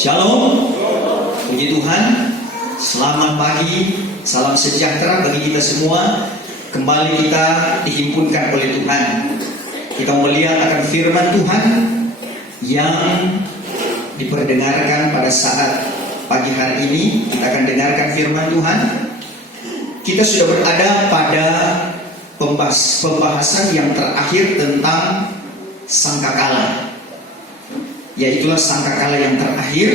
Shalom, puji Tuhan. Selamat pagi, salam sejahtera bagi kita semua. Kembali kita dihimpunkan oleh Tuhan. Kita melihat akan firman Tuhan yang diperdengarkan pada saat pagi hari ini. Kita akan dengarkan firman Tuhan. Kita sudah berada pada pembahasan yang terakhir tentang sangkakala. Yaitulah sangkakala yang terakhir,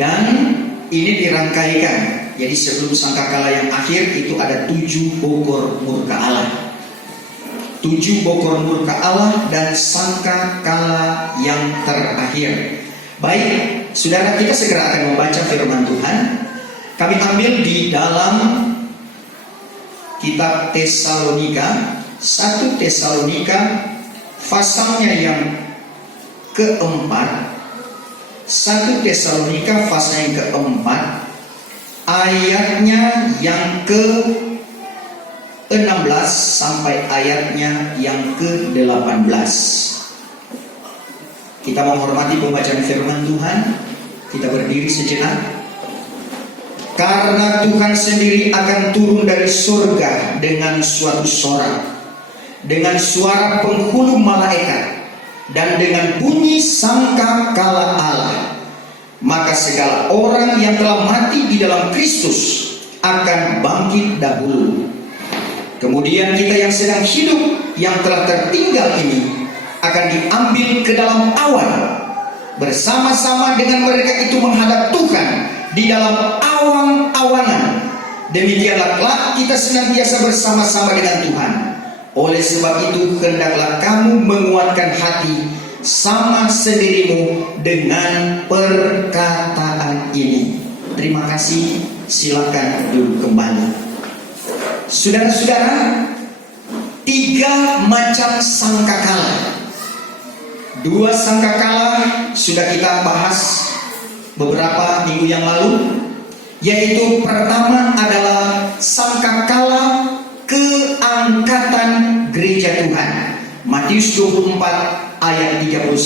dan ini dirangkaikan. Jadi sebelum sangkakala yang akhir itu ada 7 bokor murka Allah. 7 bokor murka Allah dan sangkakala yang terakhir. Baik, saudara, kita segera akan membaca firman Tuhan. Kami ambil di dalam kitab Tesalonika, 1 Tesalonika pasalnya yang keempat. 1 Tesalonika pasal yang keempat, ayatnya yang ke-16 sampai ayatnya yang ke-18. Kita menghormati pembacaan firman Tuhan. Kita berdiri sejenak. Karena Tuhan sendiri akan turun dari surga dengan suatu sorak, dengan suara penghulu malaikat, dan dengan bunyi sangkakala Allah. Maka segala orang yang telah mati di dalam Kristus akan bangkit dahulu. Kemudian kita yang sedang hidup, yang telah tertinggal ini, akan diambil ke dalam awan, bersama-sama dengan mereka itu menghadap Tuhan di dalam awan-awanan. Demikianlah kelak kita senantiasa bersama-sama dengan Tuhan. Oleh sebab itu hendaklah kamu menguatkan hati sama sendirimu dengan perkataan ini. Terima kasih. Silakan duduk kembali. Saudara-saudara, 3 macam sangkakala. 2 sangkakala sudah kita bahas beberapa minggu yang lalu, yaitu pertama adalah sangkakala keangkatan gereja Tuhan, Matius 24 ayat 31.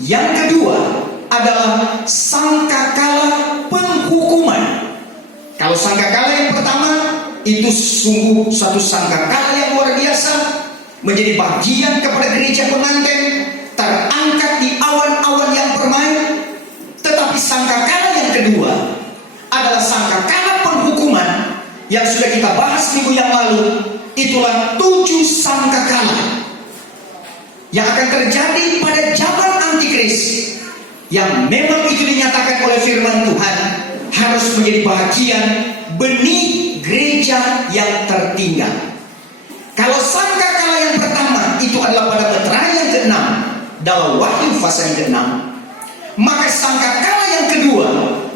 Yang kedua adalah sangkakala penghukuman. Kalau sangkakala yang pertama itu sungguh satu sangkakala yang luar biasa, menjadi bagian kepada gereja pengantin, terangkat di awan-awan yang bermain. Tetapi sangkakala yang kedua adalah sangkakala penghukuman yang sudah kita bahas minggu yang lalu. Itulah 7 sangkakala yang akan terjadi pada zaman antikris, yang memang itu dinyatakan oleh firman Tuhan harus menjadi bagian benih gereja yang tertinggal. Kalau sangkakala yang pertama itu adalah pada meterai yang ke-6 dalam Wahyu pasal yang ke-6, maka sangkakala yang kedua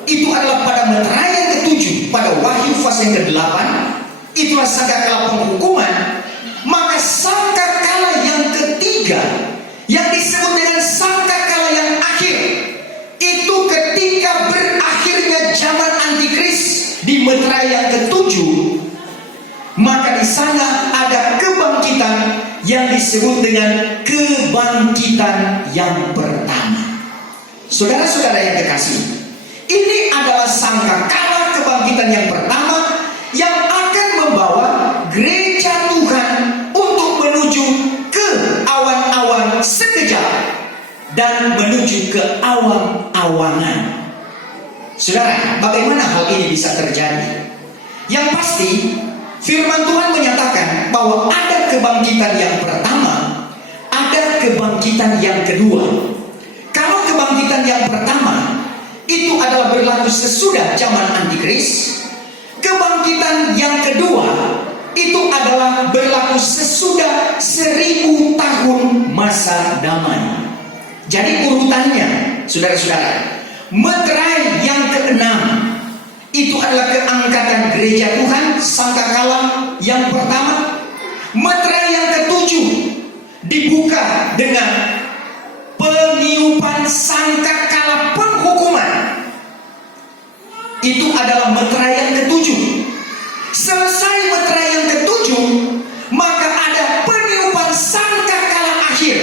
itu adalah pada meterai yang ke-7 pada Wahyu pasal yang ke-8. Itulah sangkakala penghukuman. Maka sangkakala yang ketiga, yang disebut dengan sangkakala yang akhir, itu ketika berakhirnya zaman antikris di meterai yang ke-7. Maka di sana ada kebangkitan yang disebut dengan kebangkitan yang pertama. Saudara-saudara yang kekasih, ini adalah sangkakala kebangkitan yang pertama yang akan membawa gereja Tuhan untuk menuju ke awan-awan sekejap dan menuju ke awan-awanan. Saudara, bagaimana hal ini bisa terjadi? Yang pasti, firman Tuhan menyatakan bahwa ada kebangkitan yang pertama, ada kebangkitan yang kedua. Kalau kebangkitan yang pertama itu adalah berlaku sesudah zaman antikris, kebangkitan yang kedua itu adalah berlaku sesudah 1000 tahun masa damai. Jadi urutannya, saudara-saudara, meterai yang ke-6 itu adalah keangkatan gereja Tuhan, sangkakala yang pertama. Meterai yang ke-7 dibuka dengan peniupan sangkakala penghukuman. Itu adalah meterai yang ke-7. Selesai meterai yang ke-7, maka ada peniupan sangkakala akhir,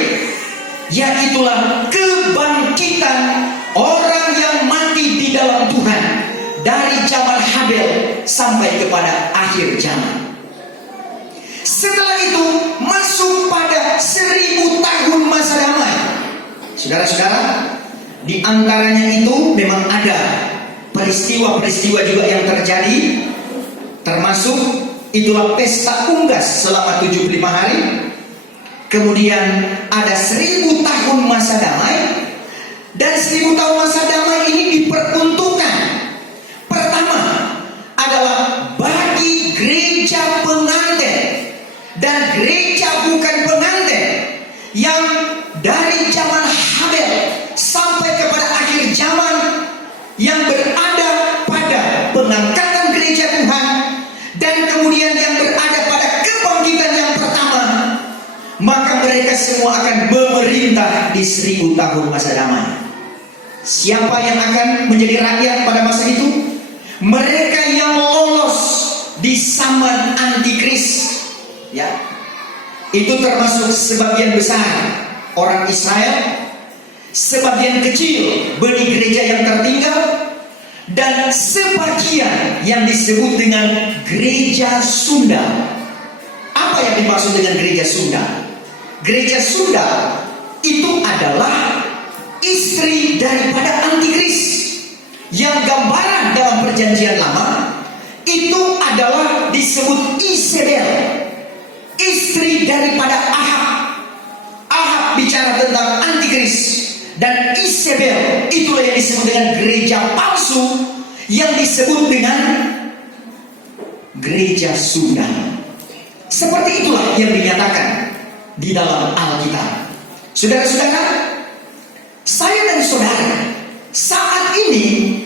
yaitulah kebangkitan orang zaman Habel sampai kepada akhir zaman. Setelah itu masuk pada 1000 tahun masa damai. Saudara-saudara, di antaranya itu memang ada peristiwa-peristiwa juga yang terjadi, termasuk itulah pesta unggas selama 75 hari. Kemudian ada 1000 tahun masa damai. Dan 1000 tahun masa damai ini diperuntukkan, pertama adalah bagi gereja pengantin dan gereja bukan pengantin yang dari zaman Habel sampai kepada akhir zaman, yang berada pada pengangkatan gereja Tuhan, dan kemudian yang berada pada kebangkitan yang pertama. Maka mereka semua akan memerintah di 1000 tahun masa damai. Siapa yang akan menjadi rakyat pada masa itu? Mereka yang lolos di zaman antikris. Ya, itu termasuk sebagian besar orang Israel, sebagian kecil benih gereja yang tertinggal, dan sebagian yang disebut dengan gereja Sunda. Apa yang dimaksud dengan gereja Sunda? Gereja Sunda itu adalah istri daripada antikris, yang gambaran dalam perjanjian lama itu adalah disebut Isabel, istri daripada Ahab. Ahab bicara tentang antikris, dan Isabel itulah yang disebut dengan gereja palsu, yang disebut dengan gereja Sunda. Seperti itulah yang dinyatakan di dalam Alkitab. Saudara-saudara, saya dan saudara, saat ini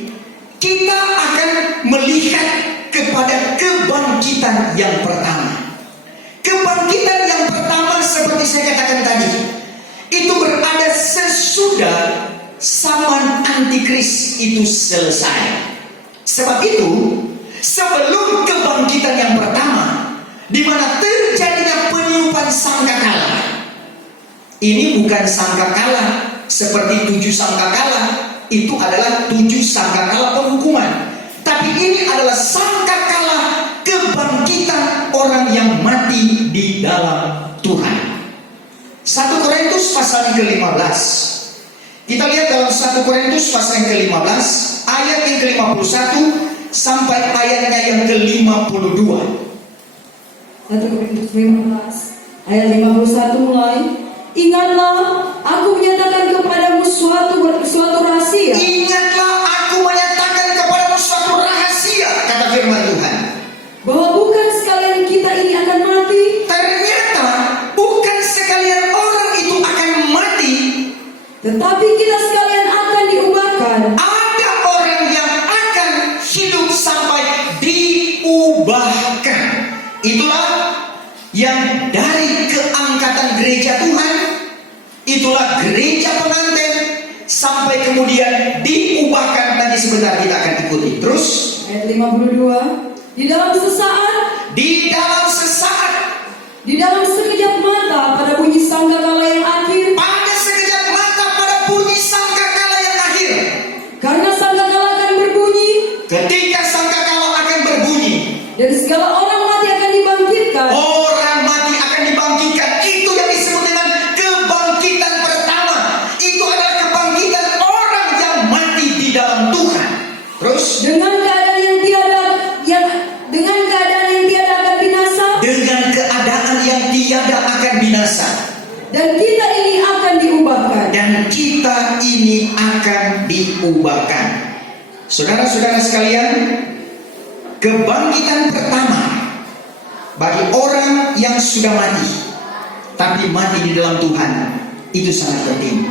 kita akan melihat kepada kebangkitan yang pertama. Kebangkitan yang pertama, seperti saya katakan tadi, itu berada sesudah zaman antikris itu selesai. Sebab itu, sebelum kebangkitan yang pertama, di mana terjadinya peniupan sangkakala. Ini bukan sangkakala seperti 7 sangkakala, itu adalah 7 sangkakala penghukuman. Tapi ini adalah sangkakala kebangkitan orang yang mati di dalam Tuhan. 1 Korintus pasal yang ke-15. Kita lihat dalam 1 Korintus pasal yang ke-15, ayat yang ke-51 sampai ayatnya yang ke-52. 1 Korintus 15 ayat 51 mulai. Ingatlah, aku menyatakan kepadamu suatu rahasia. Ingatlah, aku menyatakan kepadamu suatu rahasia, kata firman Tuhan, bahwa bukan sekalian kita ini akan mati. Ternyata bukan sekalian orang itu akan mati, tetapi kita sekalian akan diubahkan. ada orang yang akan hidup sampai diubahkan. Itulah yang dari keangkatan gereja Tuhan, itulah gereja pengantin, sampai kemudian diubahkan. Nanti sebentar kita akan ikuti. Terus Ayat 52. Di dalam sesaat, di dalam sekejap mata, pada bunyi sangkakala yang akhir. pada sekejap mata, pada bunyi sangkakala yang akhir. Karena sangkakala akan berbunyi, Ketika sangkakala akan berbunyi, dan segala orang mati akan dibangkitkan. orang mati akan dibangkitkan. Itu yang disebut dengan kebangkitan pertama. Itu adalah kebangkitan orang yang mati di dalam Tuhan. Terus Dengan keadaan yang tiada akan binasa, dengan keadaan yang tiada akan binasa, dan kita ini akan diubahkan. dan kita ini akan diubahkan. Saudara-saudara sekalian, kebangkitan pertama bagi orang yang sudah mati, tapi mati di dalam Tuhan, itu sangat penting.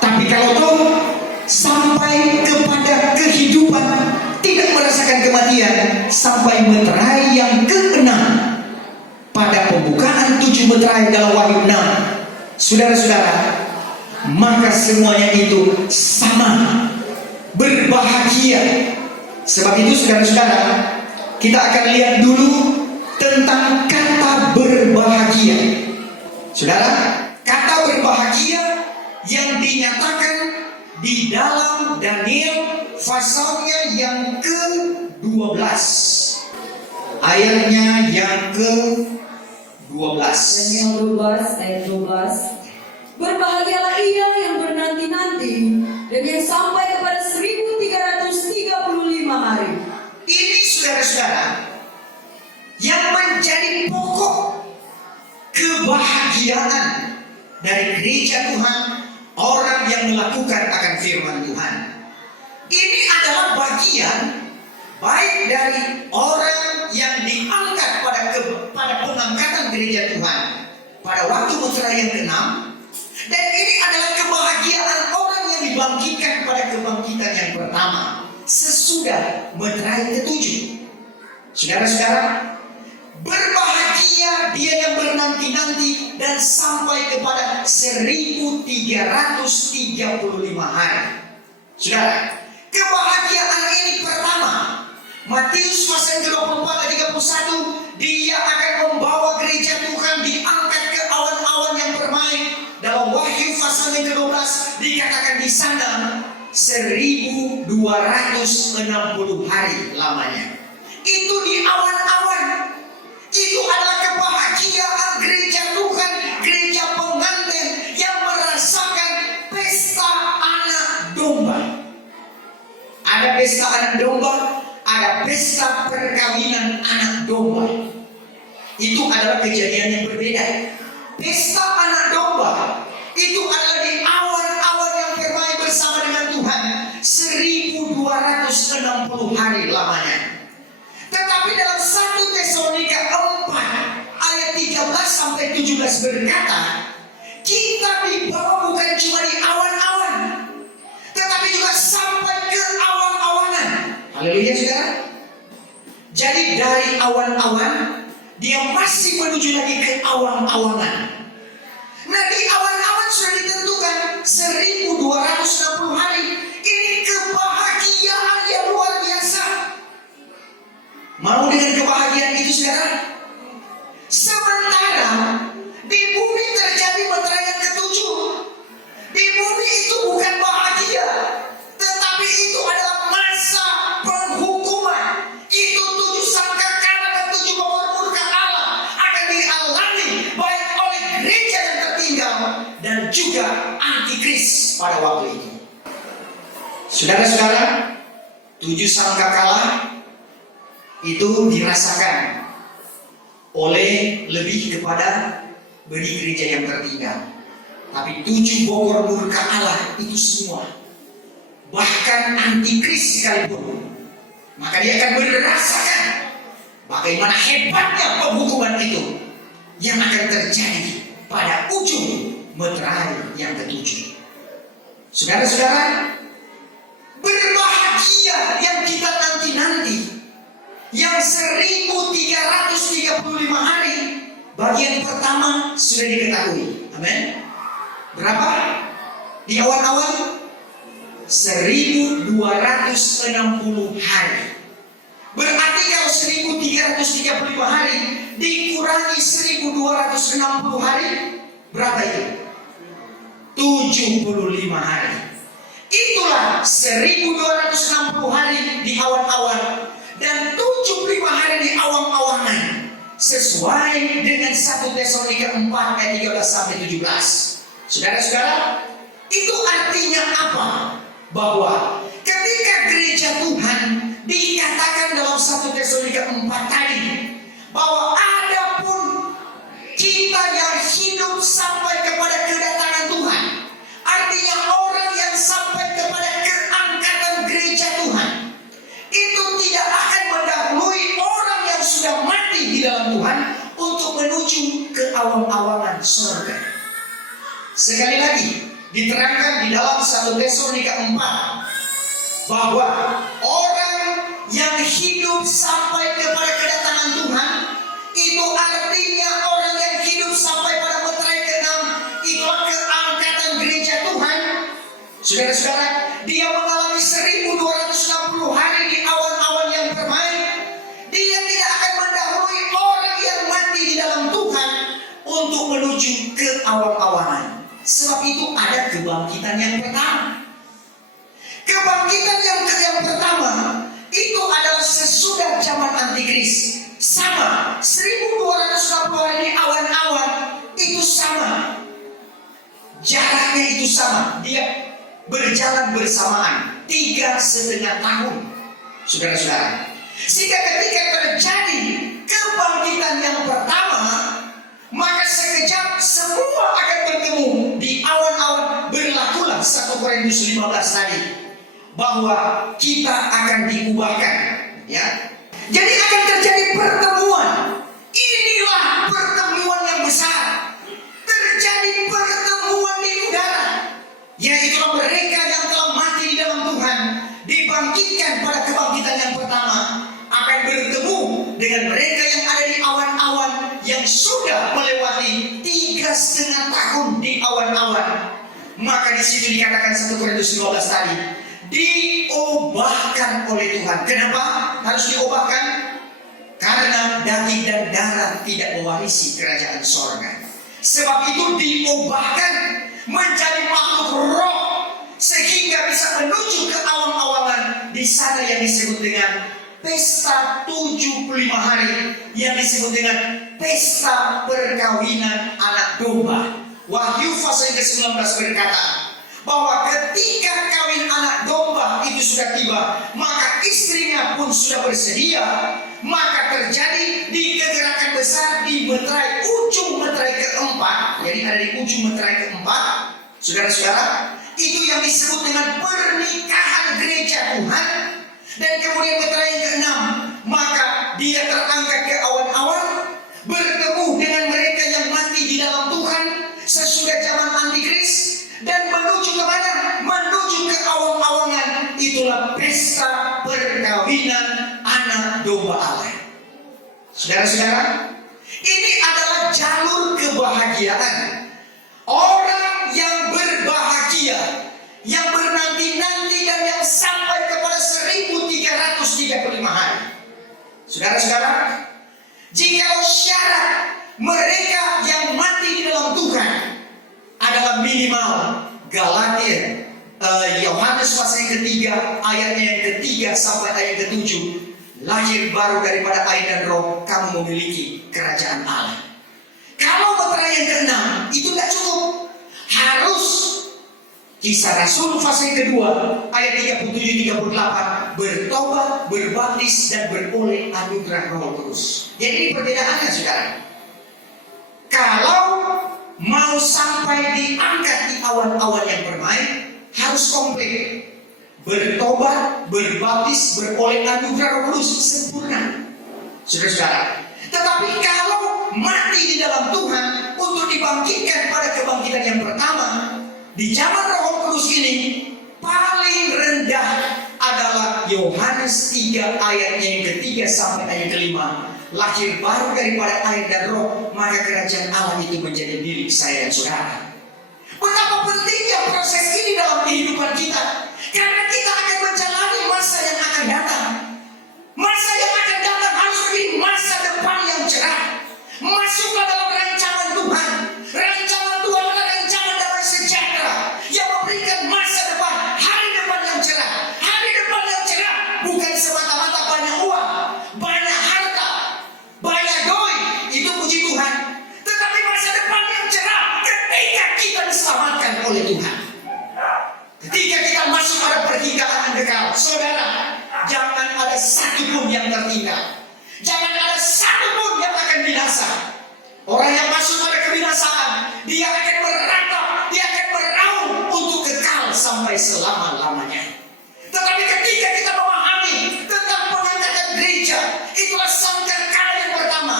Tapi kalau toh sampai kepada kehidupan, tidak merasakan kematian, sampai meterai yang ke-6 pada pembukaan 7 meterai dalam Wahyu 6, saudara-saudara, maka semuanya itu sama, berbahagia. Sebab itu saudara-saudara, kita akan lihat dulu tentang kata berbahagia. Saudara, kata berbahagia yang dinyatakan di dalam Daniel pasalnya yang ke-8. 12. Ayatnya yang ke-12. Daniel 12 ayat 12. Berbahagialah ia yang bernanti-nanti dan yang sampai kepada 1335 hari. Ini saudara-saudara yang menjadi pokok kebahagiaan dari gereja Tuhan, orang yang melakukan akan firman Tuhan. Ini adalah bagian baik dari orang yang diangkat pada pengangkatan gereja Tuhan pada waktu Meterai yang ke-6, dan ini adalah kebahagiaan orang yang dibangkitkan pada kebangkitan yang pertama sesudah Meterai ke-7. Saudara-saudara, berbahagia dia yang bernanti-nanti dan sampai kepada 1335 hari. Saudara, kebahagiaan ini pertama, Matius pasal ke-24 ayat 31, dia akan membawa gereja Tuhan diangkat ke awan-awan yang bermain. Dalam Wahyu pasal yang ke-12 dikatakan di sana 1260 hari lamanya. Itu di awan-awan. Itu adalah kebahagiaan gereja Tuhan, gereja pengantin yang merasakan pesta anak domba. Ada pesta anak domba, ada pesta perkawinan anak domba. Itu adalah kejadian yang berbeda. Pesta anak domba itu adalah di awan-awan yang bermain bersama dengan Tuhan 1260 hari lamanya. Tetapi dalam 1 Tesalonika 4 ayat 13 sampai 17 berkata, kita dibawa bukan cuma di awan-awan, tetapi juga sampai ke awan-awanan. Haleluya saudara. Jadi dari awan-awan dia masih menuju lagi ke awan-awanan. Nah, di awan-awan sudah ditentukan 1260 hari. Ini kebahagiaan yang luar biasa. Mau dengan kebahagiaan itu saudara? Sementara di bumi terjadi Meterai yang ke-7. Di bumi itu bukan bahagia, tetapi itu adalah masa penghukuman. Itu 7 sangkakala dan 7 bawah murka Allah akan dialami baik oleh gereja yang tertinggal dan juga antikris pada waktu itu. Saudara-saudara, 7 sangkakala itu dirasakan oleh lebih kepada bagi gereja yang tertinggal. Tapi 7 bogor murka Allah itu semua, bahkan antikris sekalipun, maka dia akan merasakan bagaimana hebatnya penghukuman itu yang akan terjadi pada ujung Meterai yang ke-7. Saudara-saudara, berbahagia yang kita nanti-nanti, yang 1335 hari. Bagian pertama sudah diketahui. Amin. Berapa? Di awal-awal 1260 hari. Berarti kalau 1335 hari dikurangi 1260 hari, berapa itu? 75 hari. Itulah 1260 hari di awal-awal dan 75 hari di awang-awangan, sesuai dengan 1 Tesalonika 4 ayat 13 sampai 17. Saudara-saudara, itu artinya apa? Bahwa ketika gereja Tuhan dikatakan dalam 1 Tesalonika 4 tadi, bahwa adapun kita yang hidup sampai kepada kedatangan Tuhan, artinya orang yang sampai kepada keangkatan gereja Tuhan, itu tidak akan mendahului orang yang sudah mati di dalam Tuhan untuk menuju ke awang-awangan surga. Sekali lagi diterangkan di dalam 1 Tesalonika 4 bahwa orang yang hidup sampai kepada kedatangan Tuhan, itu artinya orang yang hidup sampai pada Meterai ke-6, itulah keangkatan gereja Tuhan. Saudara-saudara, dia mengalami 1260 hari di awan-awan yang bermain. Dia tidak akan mendahului orang yang mati di dalam Tuhan untuk menuju ke awan-awanan. Sebab itu ada kebangkitan yang pertama. Kebangkitan yang pertama itu adalah sesuatu sesudah zaman antikris. Sama, 1260 hari ini awan-awan itu sama. Jaraknya itu sama. Dia berjalan bersamaan 3,5 tahun. Saudara-saudara. Sehingga ketika terjadi kebangkitan yang pertama, maka sekejap semua akan bertemu di awan-awan. Berlakulah 1 Korintus 15 tadi, bahwa kita akan diubahkan, ya. Jadi akan terjadi pertemuan. Inilah pertemuan yang besar. Terjadi pertemuan di udara, yaitu mereka yang telah mati di dalam Tuhan dibangkitkan pada kebangkitan yang pertama, akan bertemu dengan mereka yang ada di awan-awan yang sudah melewati 3,5 tahun di awan-awan. Maka di sini dikatakan 1 Korintus 15 tadi, diubahkan oleh Tuhan. Kenapa harus diubahkan? Karena daging dan darah tidak mewarisi kerajaan sorga. Sebab itu diubahkan menjadi makhluk roh, sehingga bisa menuju ke awang-awangan. Di sana yang disebut dengan pesta 75 hari, yang disebut dengan pesta perkawinan anak domba. Wahyu pasal ke-19 berkata bahwa ketika kawin anak domba itu sudah tiba, maka istrinya pun sudah bersedia. Maka terjadi di kegerakan besar di meterai, ujung meterai keempat. Jadi ada di ujung meterai keempat, saudara-saudara, itu yang disebut dengan pernikahan gereja Tuhan. Dan kemudian meterai yang keenam, maka dia terangkat ke awan-awan, bertemu dengan mereka yang mati di dalam Tuhan sesudah zaman antikris, dan menuju ke mana? Menuju ke awang-awangan. Itulah pesta perkawinan anak domba Allah. Saudara-saudara, ini adalah jalur kebahagiaan. Orang yang berbahagia, yang bernanti-nanti dan yang sampai kepada 1335 hari. Saudara-saudara, jika syarat mereka yang mati di dalam Tuhan adalah minimal Galatia, Yohanes pasal yang ketiga, ayatnya yang ketiga sampai ayat ke-7, lahir baru daripada air dan roh, kamu memiliki kerajaan Allah. Kalau meterai yang ke-6 itu tidak cukup, harus Kisah Rasul pasal yang kedua ayat 37-38, bertobat, berbaptis dan beroleh anugerah Roh Kudus. Jadi perbedaannya, saudara. Kalau mau sampai diangkat di awan-awan yang bermain, harus komplit. Bertobat, berbaptis, beroleh anugerah Roh Kudus sempurna, saudara-saudara. Tetapi kalau mati di dalam Tuhan untuk dibangkitkan pada kebangkitan yang pertama, di zaman Roh Kudus ini paling rendah adalah Yohanes 3 ayatnya yang ketiga sampai ayat kelima. Lahir baru daripada air dan roh, maka kerajaan Allah itu menjadi milik saya dan saudara. Betapa pentingnya proses ini dalam kehidupan kita, karena kita akan menjalani masa yang akan datang. Masa yang akan datang harus menjadi masa depan yang cerah. Masuklah dalam rancangan Tuhan. Rancangan Tuhan adalah rancangan damai sejahtera yang memberikan masa depan, hari depan yang cerah. Hari depan yang cerah bukan semata-mata banyak uang, banyak harta, banyak doi, itu puji Tuhan. Tetapi masa depan yang cerah ketika kita diselamatkan oleh Tuhan. Ketika kita masuk pada perhinggaan kekal, saudara, jangan ada satupun yang tertinggal. Jangan ada satupun yang akan binasa. Orang yang masuk pada kebinasaan, dia akan meratap, dia akan meraung untuk kekal sampai selama-lamanya. Tetapi ketika kita memahami tentang pengangkatan gereja, itulah sangkakala yang pertama.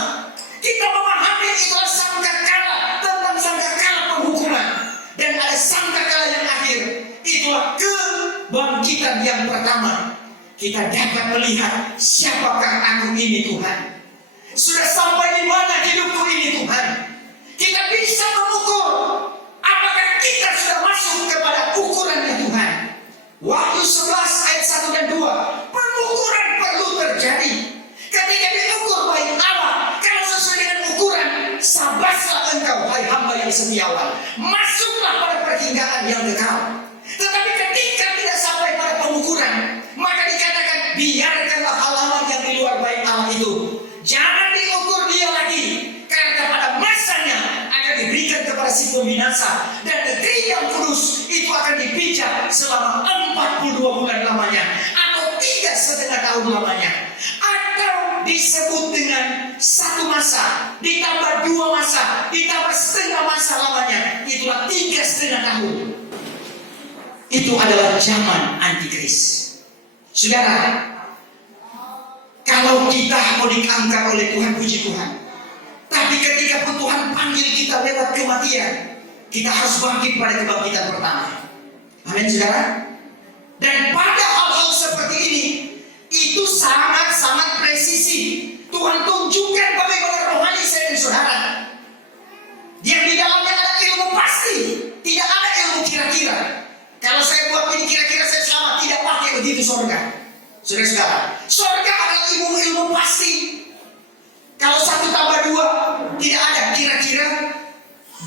Kita memahami itulah sangkakala tentang sangkakala penghukuman, dan ada sangkakala yang akhir, itulah kebangkitan yang pertama. Kita dapat melihat siapakah aku ini Tuhan. Sudah sampai di mana hidupku ini Tuhan. Kita bisa mengukur apakah kita sudah masuk kepada ukurannya Tuhan. Wahyu 11 ayat 1 dan 2. Pengukuran perlu terjadi. Ketika diukur baik Allah, kalau sesuai dengan ukuran, sabaslah engkau hai hamba yang setiawan, masuklah pada perhinggaan yang kekal. Tetapi ketika tidak sampai pada pengukuran, maka dikatakan biarkanlah halaman yang di Sodom binasa dan negeri yang kudus itu akan dipijak selama 42 bulan lamanya, atau 3,5 tahun lamanya, atau disebut dengan satu masa ditambah 2 masa ditambah setengah masa lamanya, itulah 3,5 tahun. Itu adalah zaman antikris. Saudara, kalau kita mau diangkat oleh Tuhan, puji Tuhan. Tapi ketika pun Tuhan panggil kita lewat kematian, kita harus bangkit pada kebangkitan pertama. Amin, saudara. Dan pada hal-hal seperti ini, itu sangat-sangat presisi. Tuhan tunjukkan bagaimana rohani saya dan saudara. Yang di dalamnya ada ilmu pasti, tidak ada ilmu kira-kira. Kalau saya buat ini kira-kira saya selamat, tidak pakai begitu surga. Saudara-saudara, surga adalah ilmu pasti. Kalau 1 tambah 2 tidak ada, kira-kira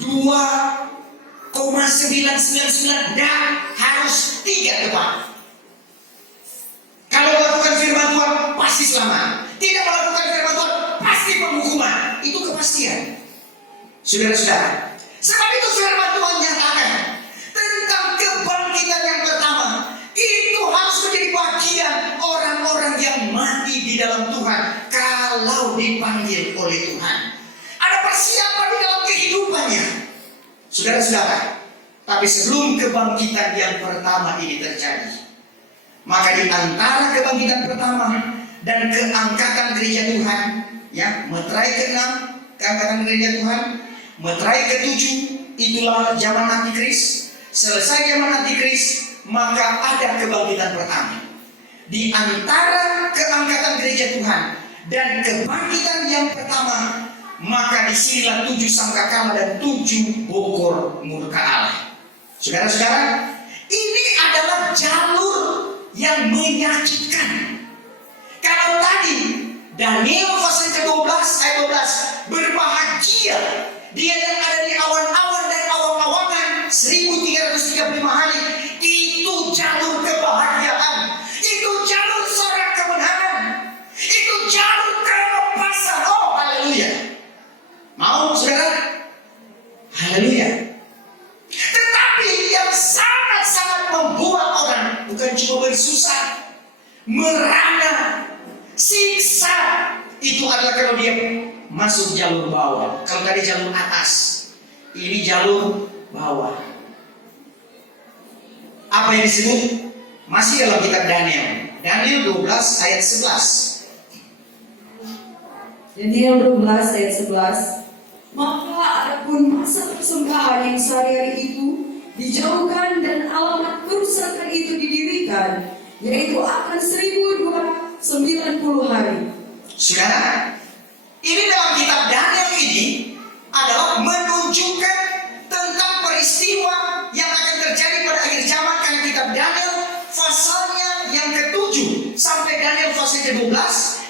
2,999 dan harus 3 tepat. Kalau melakukan firman Tuhan pasti selamat, tidak melakukan firman Tuhan pasti penghukuman. Itu kepastian. Saudara-saudara, sebab itu firman Tuhan nyatakan tentang kebangkitan yang pertama. Itu harus menjadi bagian orang-orang yang mati di dalam Tuhan kalau dipanggil oleh Tuhan. Ada persiapan di dalam kehidupannya, saudara-saudara. Tapi sebelum kebangkitan yang pertama ini terjadi, maka di antara kebangkitan pertama dan keangkatan gereja Tuhan, ya, meterai ke-6, keangkatan gereja Tuhan, meterai ke-7, itulah zaman antikris. Selesai zaman antikris, maka ada kebangkitan pertama. Di antara keangkatan gereja Tuhan dan kebangkitan yang pertama, maka disinilah 7 sangkakala dan 7 bokor murka Allah. Saudara-saudara, ini adalah jalur yang menyakitkan. Kalau tadi Daniel pasal ke-12 ayat 12, berbahagia dia yang ada di awan-awan dan awang-awangan 1335 hari, itu jalur kebahagiaan, itu jalur sorak kemenangan, itu jalur kelepasan. Oh, haleluya. Mau saudara? Haleluya. Tetapi yang sangat-sangat membuat orang bukan cuma bersusah, merana, siksa, itu adalah kalau dia masuk jalur bawah. Kalau tadi jalur atas, ini jalur bawah. Apa yang disebut? Masih dalam kitab Daniel. Daniel 12 ayat 11. Daniel 12 ayat 11. Maka adapun masa persembahan yang sehari-hari itu dijauhkan dan alamat kerusakan itu didirikan, yaitu akan 1290 hari. Saudara, ini dalam kitab Daniel ini adalah menunjukkan tentang peristiwa yang akan terjadi pada akhir zaman. Karena kitab Daniel pasalnya yang ke-7 sampai Daniel pasal ke-12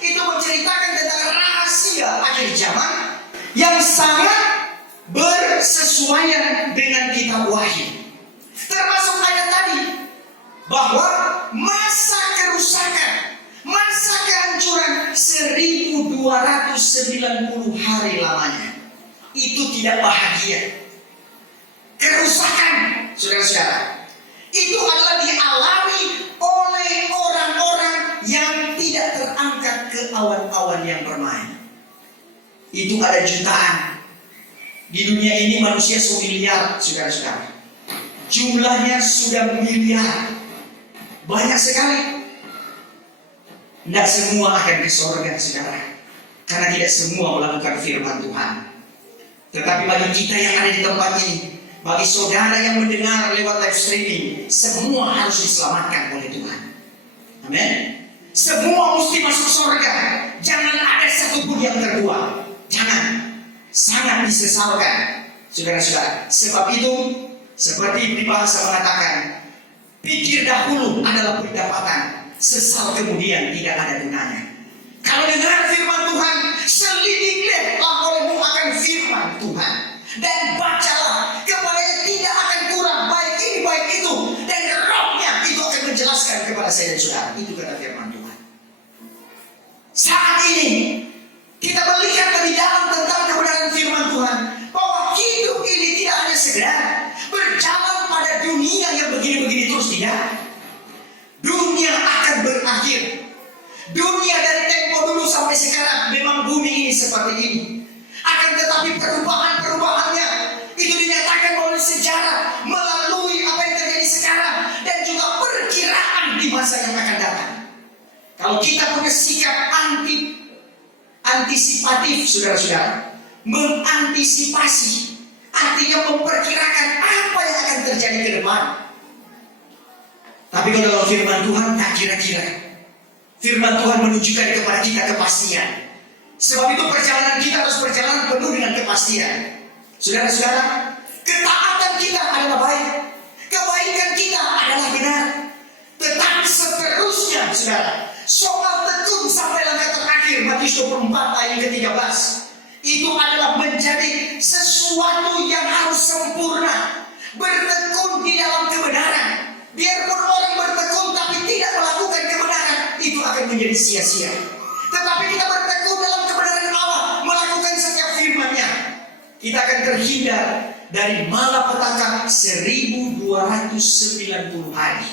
itu menceritakan tentang rahasia akhir zaman yang sangat bersesuaian dengan kitab Wahyu. Termasuk ayat tadi bahwa masa kerusakan, masa kehancuran 1290 hari lamanya. Itu tidak bahagia. Kerusakan, saudara-saudara, itu adalah dialami oleh orang-orang yang tidak terangkat ke awan-awan yang bermain. Itu ada jutaan. Di dunia ini manusia semiliar, saudara-saudara. Jumlahnya sudah miliar. Banyak sekali. Tidak semua akan ke surga, saudara. Karena tidak semua melakukan firman Tuhan. Tetapi bagi kita yang ada di tempat ini, bagi saudara yang mendengar lewat live streaming, semua harus diselamatkan oleh Tuhan. Amin. Semua mesti masuk surga. Jangan ada satupun yang terbuang. Jangan. Sangat disesalkan, saudara-saudara. Sebab itu, seperti peribahasa mengatakan, pikir dahulu adalah pendapatan, sesal kemudian tidak ada gunanya. Kalau dengar firman Tuhan, selidiklah olehmu akan firman Tuhan, dan bacalah, kepadanya tidak akan kurang baik ini baik itu, dan rohnya itu akan menjelaskan kepada saya dan saudara. Itu kata firman Tuhan. Saat ini kita melihat lebih dalam tentang kebenaran firman Tuhan, bahwa hidup ini tidak hanya sekedar saudara-saudara, mengantisipasi, artinya memperkirakan apa yang akan terjadi ke depan. Tapi kalau dalam firman Tuhan tak kira-kira. Firman Tuhan menunjukkan kepada kita kepastian. Sebab itu perjalanan kita harus berjalan penuh dengan kepastian. Saudara-saudara, ketaatan kita adalah baik, kebaikan kita adalah benar. Tetapi seterusnya, saudara, soal tekun sampai langkah terakhir, Matius 24 ayat ke-13, itu adalah menjadi sesuatu yang harus sempurna, bertekun di dalam kebenaran. Biarpun orang bertekun tapi tidak melakukan kebenaran, itu akan menjadi sia-sia. Tetapi kita bertekun dalam kebenaran Allah, melakukan setiap firman-Nya, kita akan terhindar dari malapetaka 1290 hari.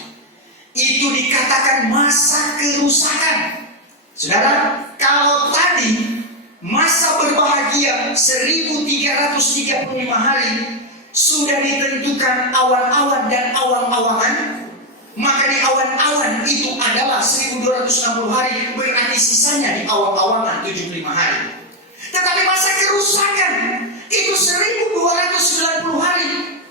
Itu dikatakan masa kerusakan. Saudara, kalau tadi masa berbahagia 1335 hari sudah ditentukan awan-awan dan awang-awangan, maka di awan-awan itu adalah 1260 hari, berarti sisanya di awang-awangan 75 hari. Tetapi masa kerusakan itu 1290 hari.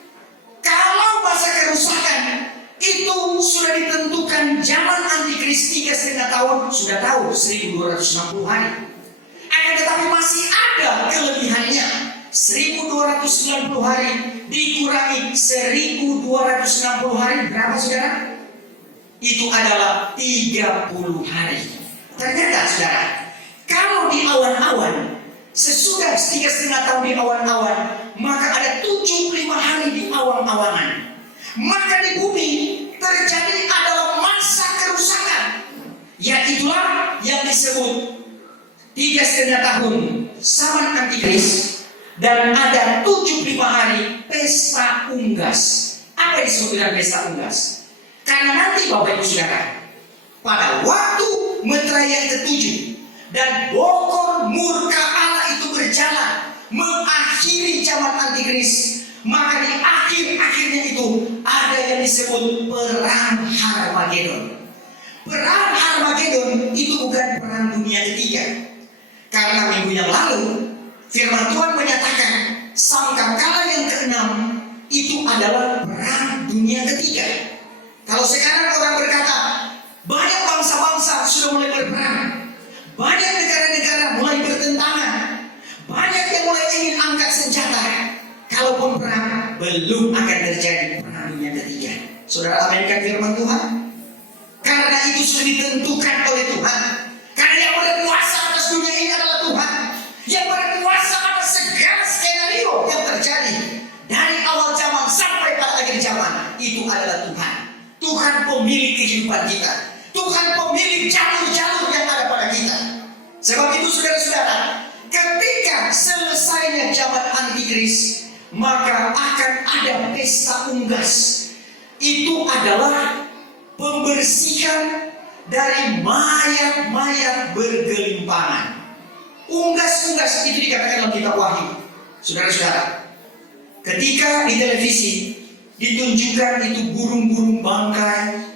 Kalau masa kerusakan itu sudah ditentukan zaman antikris 3,5 tahun, sudah tahu 1260 hari. Akan tetapi masih ada kelebihannya. 1290 hari dikurangi 1260 hari, berapa saudara? Itu adalah 30 hari. Ternyata saudara, kalau di awan-awan, sesudah 3,5 tahun di awan-awan, maka ada 75 hari di awang-awangan. Maka di bumi terjadi adalah masa kerusakan. Yaitulah yang disebut 3,5 tahun zaman antikris. Dan ada 75 hari pesta unggas. Apa yang disebut dengan pesta unggas? Karena nanti Bapak Ibu Saudara, pada waktu meterai yang ke-7 dan bokor murka Allah itu berjalan mengakhiri zaman antikris, maka di akhir-akhirnya itu ada yang disebut perang Harmagedon. Perang Harmagedon itu bukan perang dunia ketiga. Karena minggu yang lalu firman Tuhan menyatakan sangkakala yang ke-6 itu adalah perang dunia ketiga. Kalau sekarang orang berkata banyak bangsa-bangsa sudah mulai berperang, banyak negara-negara mulai bertentangan, banyak yang mulai ingin angkat senjata, kalaupun perang belum akan terjadi perang dunia ketiga. Saudara aminkan firman Tuhan? Karena itu sudah ditentukan oleh Tuhan. Karena yang berkuasa atas dunia ini adalah Tuhan. Yang berkuasa atas segala skenario yang terjadi dari awal zaman sampai pada akhir zaman, itu adalah Tuhan. Tuhan pemilik kehidupan kita. Tuhan pemilik jalur-jalur yang ada pada kita. Sebab itu saudara-saudara, ketika selesainya zaman antikris, maka akan ada pesta unggas. Itu adalah pembersihan dari mayat-mayat bergelimpangan. Unggas-unggas itu dikatakan dalam kitab Wahyu. Saudara-saudara, ketika di televisi ditunjukkan itu burung-burung bangkai,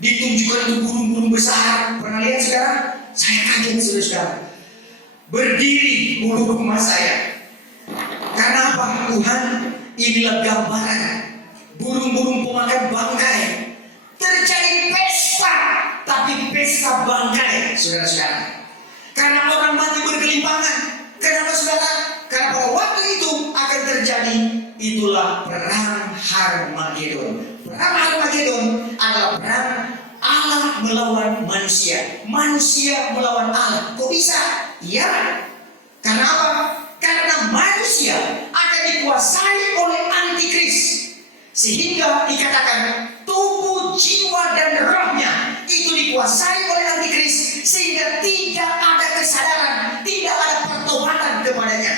ditunjukkan itu burung-burung besar, pernah lihat saudara? Saya kaget saudara-saudara. Berdiri bulu rumah saya. Karena apa? Tuhan, inilah gambaran burung-burung pemakan bangkai. Terjadi pesta, tapi pesta bangkai, saudara-saudara. Karena orang mati bergelimpangan. Kenapa saudara? Karena pada waktu itu akan terjadi itulah perang Harmagedon. Perang Harmagedon adalah perang Allah melawan manusia, manusia melawan Allah. Kok bisa? Ya. Karena apa? Karena manusia akan dikuasai oleh antikris, sehingga dikatakan tubuh, jiwa dan rohnya itu dikuasai oleh antikris, sehingga tidak ada kesadaran, tidak ada pertobatan kepadanya.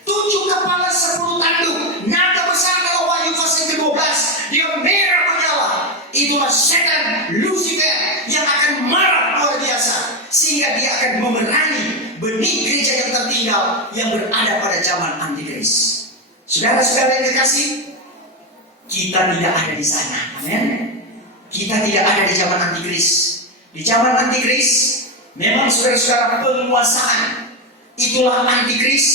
7 kepala 10 tanduk, naga besar dalam Wahyu pasal ke-12, dia merah menyala. Itulah setan Lucifer yang akan marah luar biasa, sehingga dia akan memerangi benih gereja yang tertinggal yang berada pada zaman antikris. Saudara-saudara yang kekasih, kita tidak ada di sana. Amin. Kita tidak ada di zaman antikris. Di zaman antikris memang saudara-saudara penguasaan itulah antikris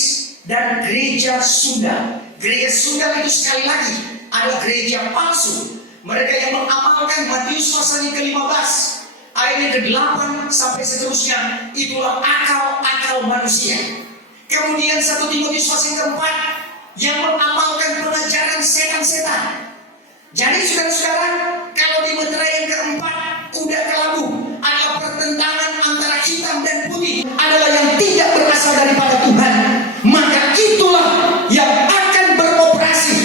dan gereja Sunda. Gereja Sunda itu sekali lagi adalah gereja palsu. Mereka yang mengamalkan Matius pasal yang ke-15 ayat yang ke-8 sampai seterusnya, itulah akal-akal manusia. Kemudian 1 Timotius pasal yang ke-4 yang mengamalkan pengajaran setan-setan. Jadi saudara-saudara, kalau di meterai yang ke-4 kuda kelabu adalah pertentangan antara hitam dan putih, adalah yang tidak berasal daripada Tuhan, maka itulah yang akan beroperasi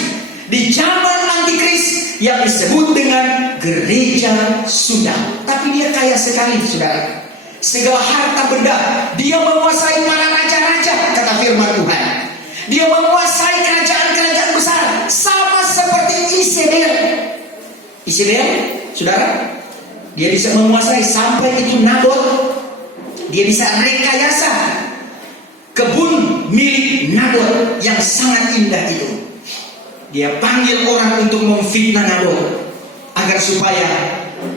di zaman antikris yang disebut dengan gereja Sunda. Tapi dia kaya sekali, saudara. Segala harta benda, dia menguasai para raja-raja, kata firman Tuhan. Dia menguasai kerajaan-kerajaan besar, sama seperti Isabel. Isabel, saudara, dia bisa menguasai sampai itu Nabot. Dia bisa rekayasa kebun milik Nabot yang sangat indah itu. Dia panggil orang untuk memfitnah Nabot agar supaya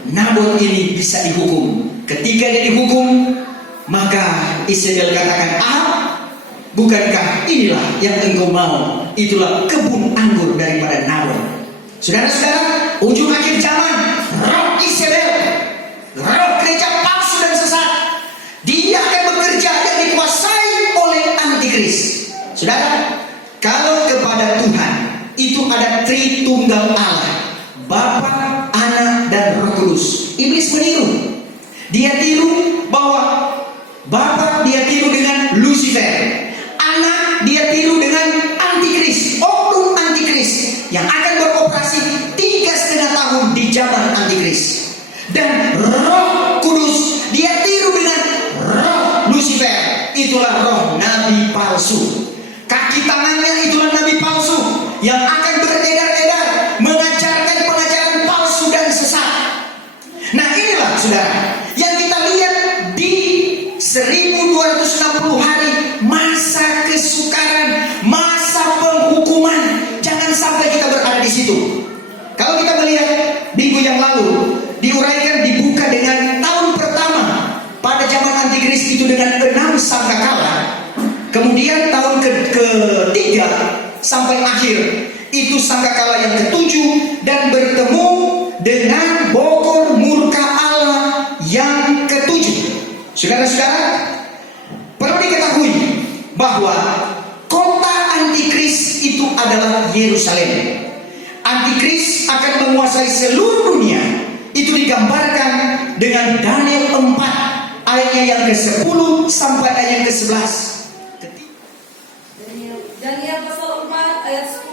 Nabot ini bisa dihukum. Ketika dia dihukum, maka Isabel katakan, bukankah inilah yang engkau mau? Itulah kebun anggur daripada Nabot. Saudara-saudara, ujung akhir zaman, roh Isabel, roh gereja palsu dan sesat, dia akan bekerja dan dikuasai oleh antikris. Saudara, kalau kepada Tuhan itu ada Tritunggal Allah, Bapa, Anak, dan Roh Kudus. Iblis meniru. Dia tiru bahwa Bapa dia tiru dengan Lucifer, Anak dia tiru dengan antikris, oknum antikris yang akan beroperasi 3,5 tahun di zaman antikris. Dan Roh Kudus dia tiru dengan roh Lucifer, itulah roh nabi palsu. Kaki tangannya itulah nabi palsu yang akan beredar-edar mengajarkan pengajaran palsu dan sesat. Nah inilah saudara yang kita lihat di 1260 hari masa kesukaran, masa penghukuman. Jangan sampai kita berada di situ. Kalau kita melihat minggu yang lalu diuraikan, dibuka dengan tahun pertama pada zaman antikris itu dengan 6 sangkakala. Kemudian tahun ketiga sampai akhir itu sangkakala yang ke-7 dan bertemu dengan bokor murka Allah yang ke-7. Saudara-saudara, perlu diketahui bahwa kota antikris itu adalah Yerusalem. Antikris akan menguasai seluruh dunia. Itu digambarkan dengan Daniel 4 ayatnya yang ke-10 sampai ayat yang ke-11. Daniel pasal 4 ayat 10.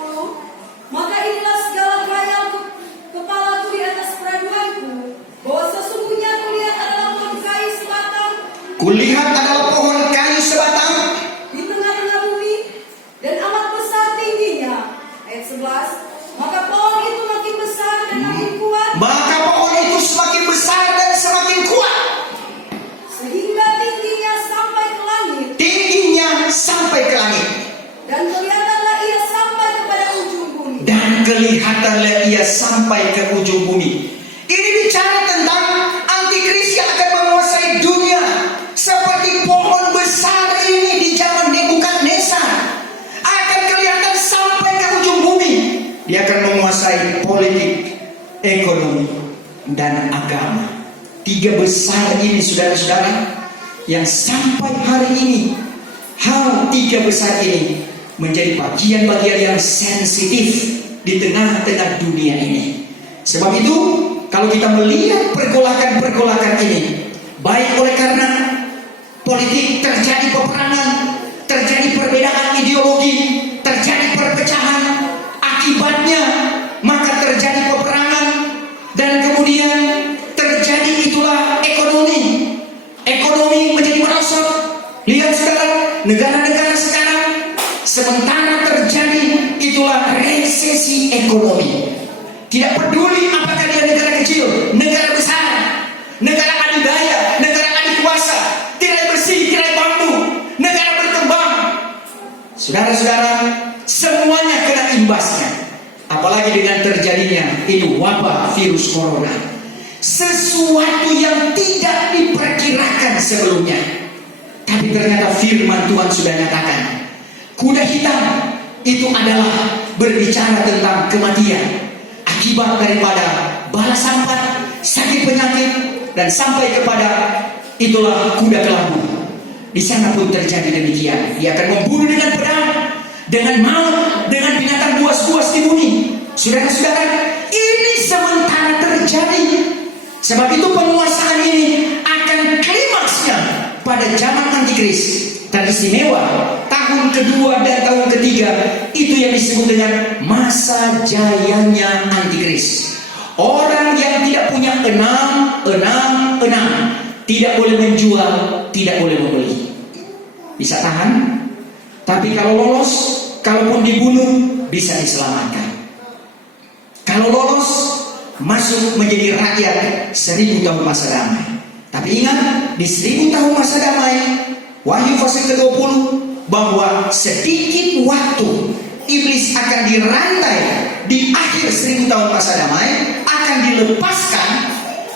Maka inilah segala khayal kepalaku di atas peraduanku, bahwa sesungguhnya kulihat adalah pohon kayu sebatang. Kulihat adalah pohon kayu sebatang Di tengah-tengah bumi, dan amat besar tingginya. Ayat 11. Maka pohon itu makin besar dan makin kuat. Maka pohon itu semakin besar dan semakin kuat, Sehingga tingginya sampai ke langit. tingginya sampai ke langit. Dan kelihatanlah ia sampai kepada ujung bumi. Dan kelihatanlah ia sampai ke ujung bumi. Ini bicara tentang antikris yang akan menguasai dunia. Seperti pohon besar ini di zaman Nebukadnezar, akan kelihatan sampai ke ujung bumi. Dia akan menguasai politik, ekonomi, dan agama. 3 besar ini saudara-saudara, yang sampai hari ini hal 3 besar ini menjadi bagian-bagian yang sensitif di tengah-tengah dunia ini. Sebab itu kalau kita melihat pergolakan-pergolakan ini, baik oleh karena politik terjadi peperangan, terjadi perbedaan ideologi, terjadi perpecahan, akibatnya maka terjadi peperangan, dan kemudian terjadi itulah ekonomi menjadi merosot. Lihat sekarang negara-negara sekarang, sementara terjadi itulah resesi ekonomi. Tidak peduli apakah dia negara kecil, negara besar, negara adidaya, negara adikuasa, tirai bersih, tirai bambu, negara berkembang. Saudara-saudara, semuanya kena imbasnya. Apalagi dengan terjadinya ini wabah virus corona. Sesuatu yang tidak diperkirakan sebelumnya. Tapi ternyata firman Tuhan sudah nyatakan, kuda hitam itu adalah berbicara tentang kematian akibat daripada bala sampat, sakit penyakit, dan sampai kepada itulah kuda kelabu. Di sana pun terjadi demikian. Dia akan membunuh dengan pedang, dengan maut, dengan binatang buas-buas di bumi. Saudara-saudara, ini sementara terjadi. Sebab itu penguasaan ini akan klimaksnya pada zaman Antikris. Dan istimewa tahun kedua dan tahun ketiga itu yang disebut dengan masa jayanya Antikris. Orang yang tidak punya enam, tidak boleh menjual, tidak boleh membeli. Bisa tahan, tapi kalau lolos, kalaupun dibunuh, bisa diselamatkan. Kalau lolos, masuk menjadi rakyat 1000 tahun masa damai. Tapi ingat, di 1000 tahun masa damai, Wahyu pasal ke-20, bahwa sedikit waktu iblis akan dirantai di akhir 1000 tahun masa damai, akan dilepaskan,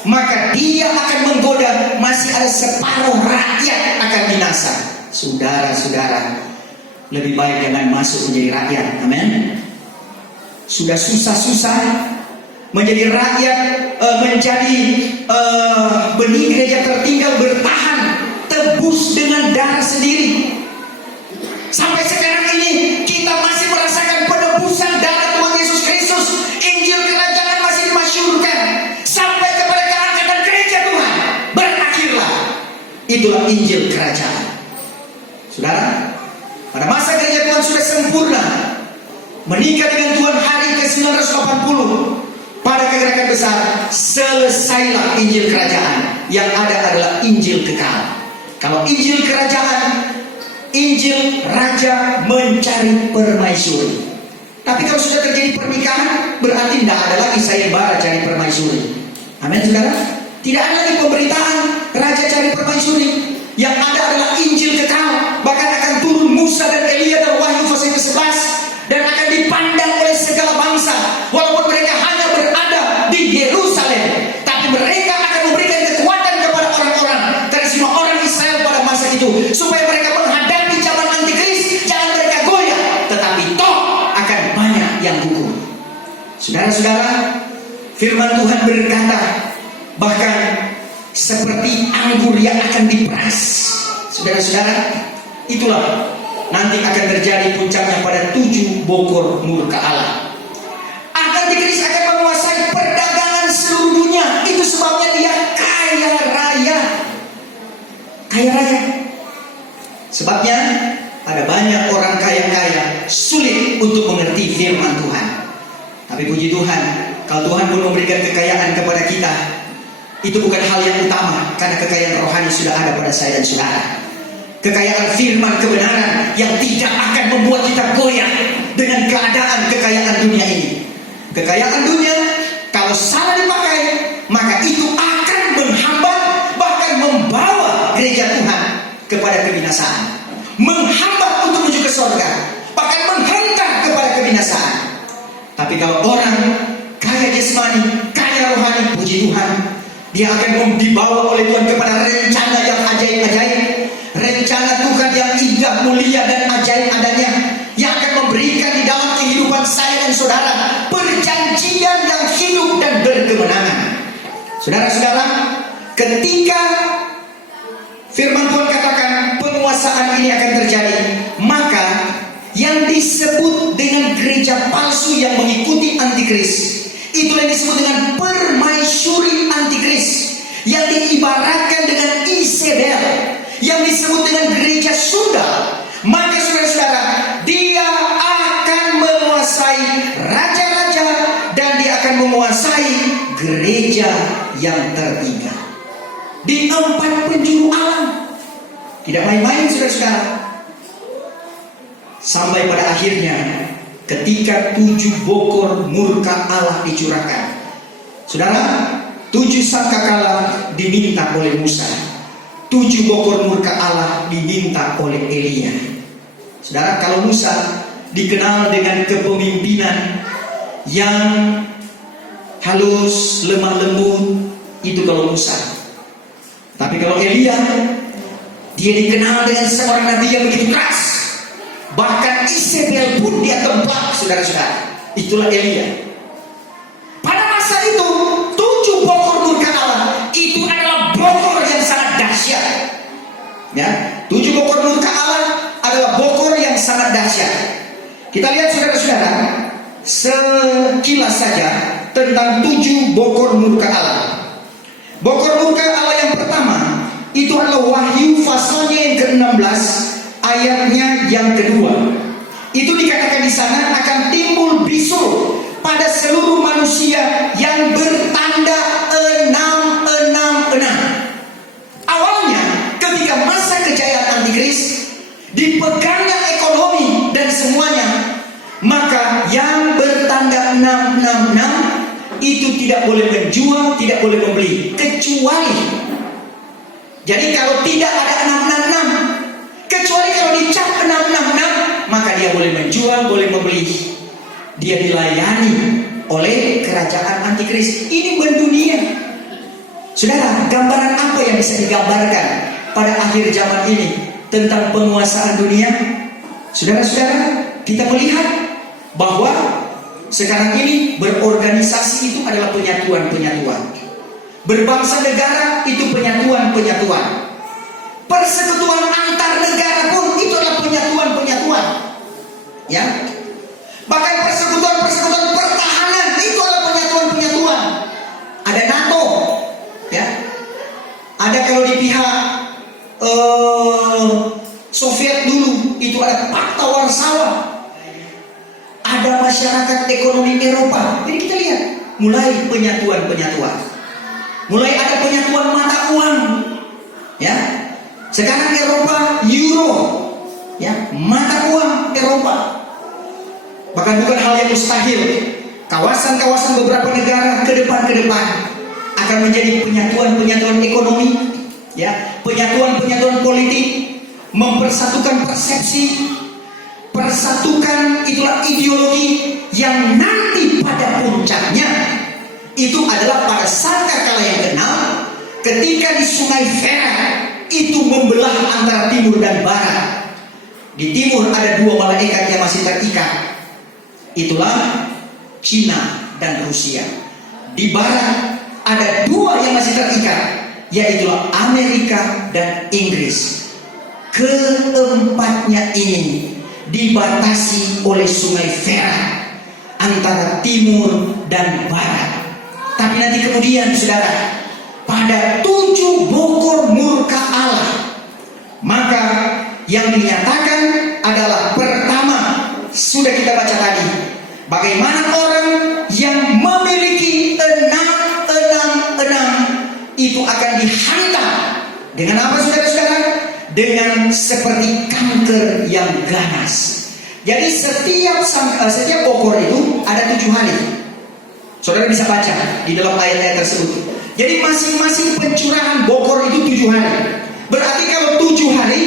maka dia akan menggoda, masih ada separuh rakyat akan binasa. Saudara-saudara, lebih baik jangan masuk menjadi rakyat. Amin. Sudah susah-susah menjadi rakyat, menjadi benih gereja tertinggal, bertahan, tebus dengan darah sendiri. Sampai sekarang ini kita masih merasakan penebusan darah Tuhan Yesus Kristus. Injil kerajaan masih dimasyhurkan sampai kepada keangkatan gereja Tuhan. Berakhirlah. Itulah Injil kerajaan. Saudara, pada masa gereja Tuhan sudah sempurna, menikah dengan Tuhan hari ke-980, pada kegerakan besar, selesailah Injil kerajaan. Yang ada adalah Injil kekal. Kalau Injil kerajaan, Injil raja mencari permaisuri. Tapi kalau sudah terjadi pernikahan, berarti tidak ada lagi sayembara cari permaisuri. Amin, saudara. Tidak ada lagi pemberitaan raja cari permaisuri. Yang ada adalah Injil kekal. Bahkan akan turun Musa dan Elia dalam Wahyu pasal ke-11, dan akan dipandang oleh segala bangsa. Walaupun mereka hanya berada di Yerusalem, tapi mereka akan memberikan kekuatan kepada orang-orang dari semua orang Israel pada masa itu, supaya mereka menghadapi zaman Antikris. Jangan mereka goyah, tetapi toh akan banyak yang gugur. Saudara-saudara, firman Tuhan berkata, bahkan seperti anggur yang akan diperas. Saudara-saudara, itulah nanti akan terjadi puncaknya pada 7 bokor murka Allah. Antikris akan menguasai perdagangan seluruh dunia. Itu sebabnya dia kaya raya. Kaya raya. Sebabnya ada banyak orang kaya-kaya sulit untuk mengerti firman Tuhan. Tapi puji Tuhan, kalau Tuhan pun memberikan kekayaan kepada kita, itu bukan hal yang utama, karena kekayaan rohani sudah ada pada saya dan saudara. Kekayaan firman kebenaran yang tidak akan membuat kita goyah dengan keadaan kekayaan dunia ini. Kekayaan dunia kalau salah dipakai, maka itu akan menghambat, bahkan membawa gereja Tuhan kepada kebinasaan, menghambat untuk menuju ke surga, bahkan menghantar kepada kebinasaan. Tapi kalau orang kaya jasmani, kaya rohani, puji Tuhan, dia akan dibawa oleh Tuhan kepada rencana yang ajaib-ajaib. Rencana Tuhan yang indah, mulia, dan ajaib adanya, yang akan memberikan di dalam kehidupan saya dan saudara perjanjian yang hidup dan berkemenangan. Saudara-saudara, ketika firman Tuhan katakan penguasaan ini akan terjadi, maka yang disebut dengan gereja palsu yang mengikuti Antikris, itu yang disebut dengan permaisuri Antikris, yang diibaratkan dengan Isabel, yang disebut dengan gereja Sunda. Maka saudara-saudara, dia akan menguasai raja-raja, dan dia akan menguasai gereja yang tertiga di 4 penjuru alam. Tidak main-main saudara-saudara. Sampai pada akhirnya ketika 7 bokor murka Allah dicurahkan. Saudara, 7 sangkakala diminta oleh Musa, 7 bokor murka Allah diminta oleh Elia. Saudara, kalau Musa dikenal dengan kepemimpinan yang halus, lemah lembut, itu kalau Musa. Tapi kalau Elia Dia dikenal dengan seorang nabi yang begitu keras. Bahkan Isabel pun dia templak, saudara-saudara. Itulah Elia. Pada masa itu 7 bokor murka Allah itu adalah bokor yang sangat dahsyat. Ya, 7 bokor murka Allah adalah bokor yang sangat dahsyat. Kita lihat saudara-saudara sekilas saja tentang 7 bokor murka Allah. Bokor murka Allah yang pertama itu adalah Wahyu pasalnya yang ke-16 ayatnya yang kedua. Itu dikatakan di sana akan timbul bisul pada seluruh manusia yang bertanda 666. Awalnya ketika masa kejayaan antikris dipegangnya ekonomi dan semuanya, maka yang bertanda 666 itu tidak boleh menjual, tidak boleh membeli, kecuali jadi kalau tidak ada 666, kecuali kalau dicap 666, maka dia boleh menjual, boleh membeli. Dia dilayani oleh kerajaan antikris. Ini mendunia. Saudara, gambaran apa yang bisa digambarkan pada akhir zaman ini tentang penguasaan dunia? Saudara-saudara, kita melihat bahwa sekarang ini berorganisasi itu adalah penyatuan-penyatuan. Berbangsa negara itu penyatuan-penyatuan. Persekutuan antar negara pun itu adalah penyatuan-penyatuan. Ya. Bahkan persekutuan-persekutuan pertahanan itu adalah penyatuan-penyatuan. Ada NATO, ya. Ada kalau di pihak Soviet dulu itu ada Pakta Warsawa. Ada masyarakat ekonomi Eropa. Jadi kita lihat mulai penyatuan-penyatuan. Mulai ada penyatuan mata uang, ya. Sekarang Eropa euro, ya, mata uang Eropa. Bahkan bukan hal yang mustahil. Kawasan-kawasan beberapa negara ke depan akan menjadi penyatuan-penyatuan ekonomi, ya, penyatuan-penyatuan politik, mempersatukan persepsi, persatukan itulah ideologi yang nanti pada puncaknya itu adalah pada sangkakala yang kenal ketika di Sungai Vera itu membelah antara timur dan barat. Di timur ada 2 malaikat yang masih terikat. Itulah Cina dan Rusia. Di barat ada 2 yang masih terikat, yaitu Amerika dan Inggris. Keempatnya ini dibatasi oleh Sungai Vera antara timur dan barat. Tapi nanti kemudian saudara, pada 7 bokor murka Allah, maka yang dinyatakan adalah pertama, sudah kita baca tadi, bagaimana orang yang memiliki 666 itu akan dihantam dengan apa saudara-saudara? Dengan seperti kanker yang ganas. Jadi setiap bokor itu ada 7 hari. Saudara bisa baca di dalam ayat-ayat tersebut. Jadi masing-masing pencurahan bokor itu 7 hari. Berarti kalau 7 hari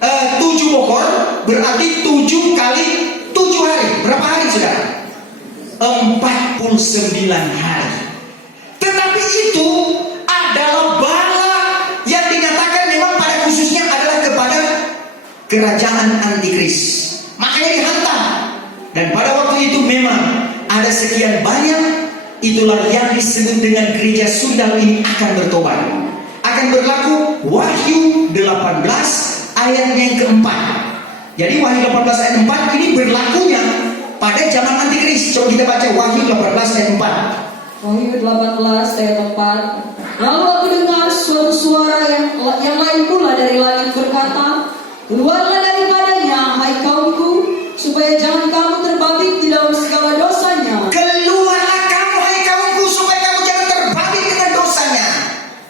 7 bokor berarti 7 kali 7 hari. Berapa hari saudara? 49 hari. Tetapi itu adalah bala yang dinyatakan memang pada khususnya adalah kepada kerajaan antikris. Makanya dihantam. Dan pada waktu itu memang ada sekian banyak, itulah yang disebut dengan gereja Sundal ini akan bertobat. Akan berlaku Wahyu 18 ayat yang keempat. Jadi Wahyu 18 ayat 4 ini berlakunya pada zaman antikris. Coba kita baca Wahyu 18 ayat 4. Wahyu 18 ayat 4. Lalu aku dengar suatu suara yang lain pula dari langit berkata, keluarlah daripadanya, hai kaumku, supaya jangan kamu terbabit di dalam segala dosanya. Keluarlah kamu, hai kaumku, supaya kamu jangan terbabit dengan dosanya.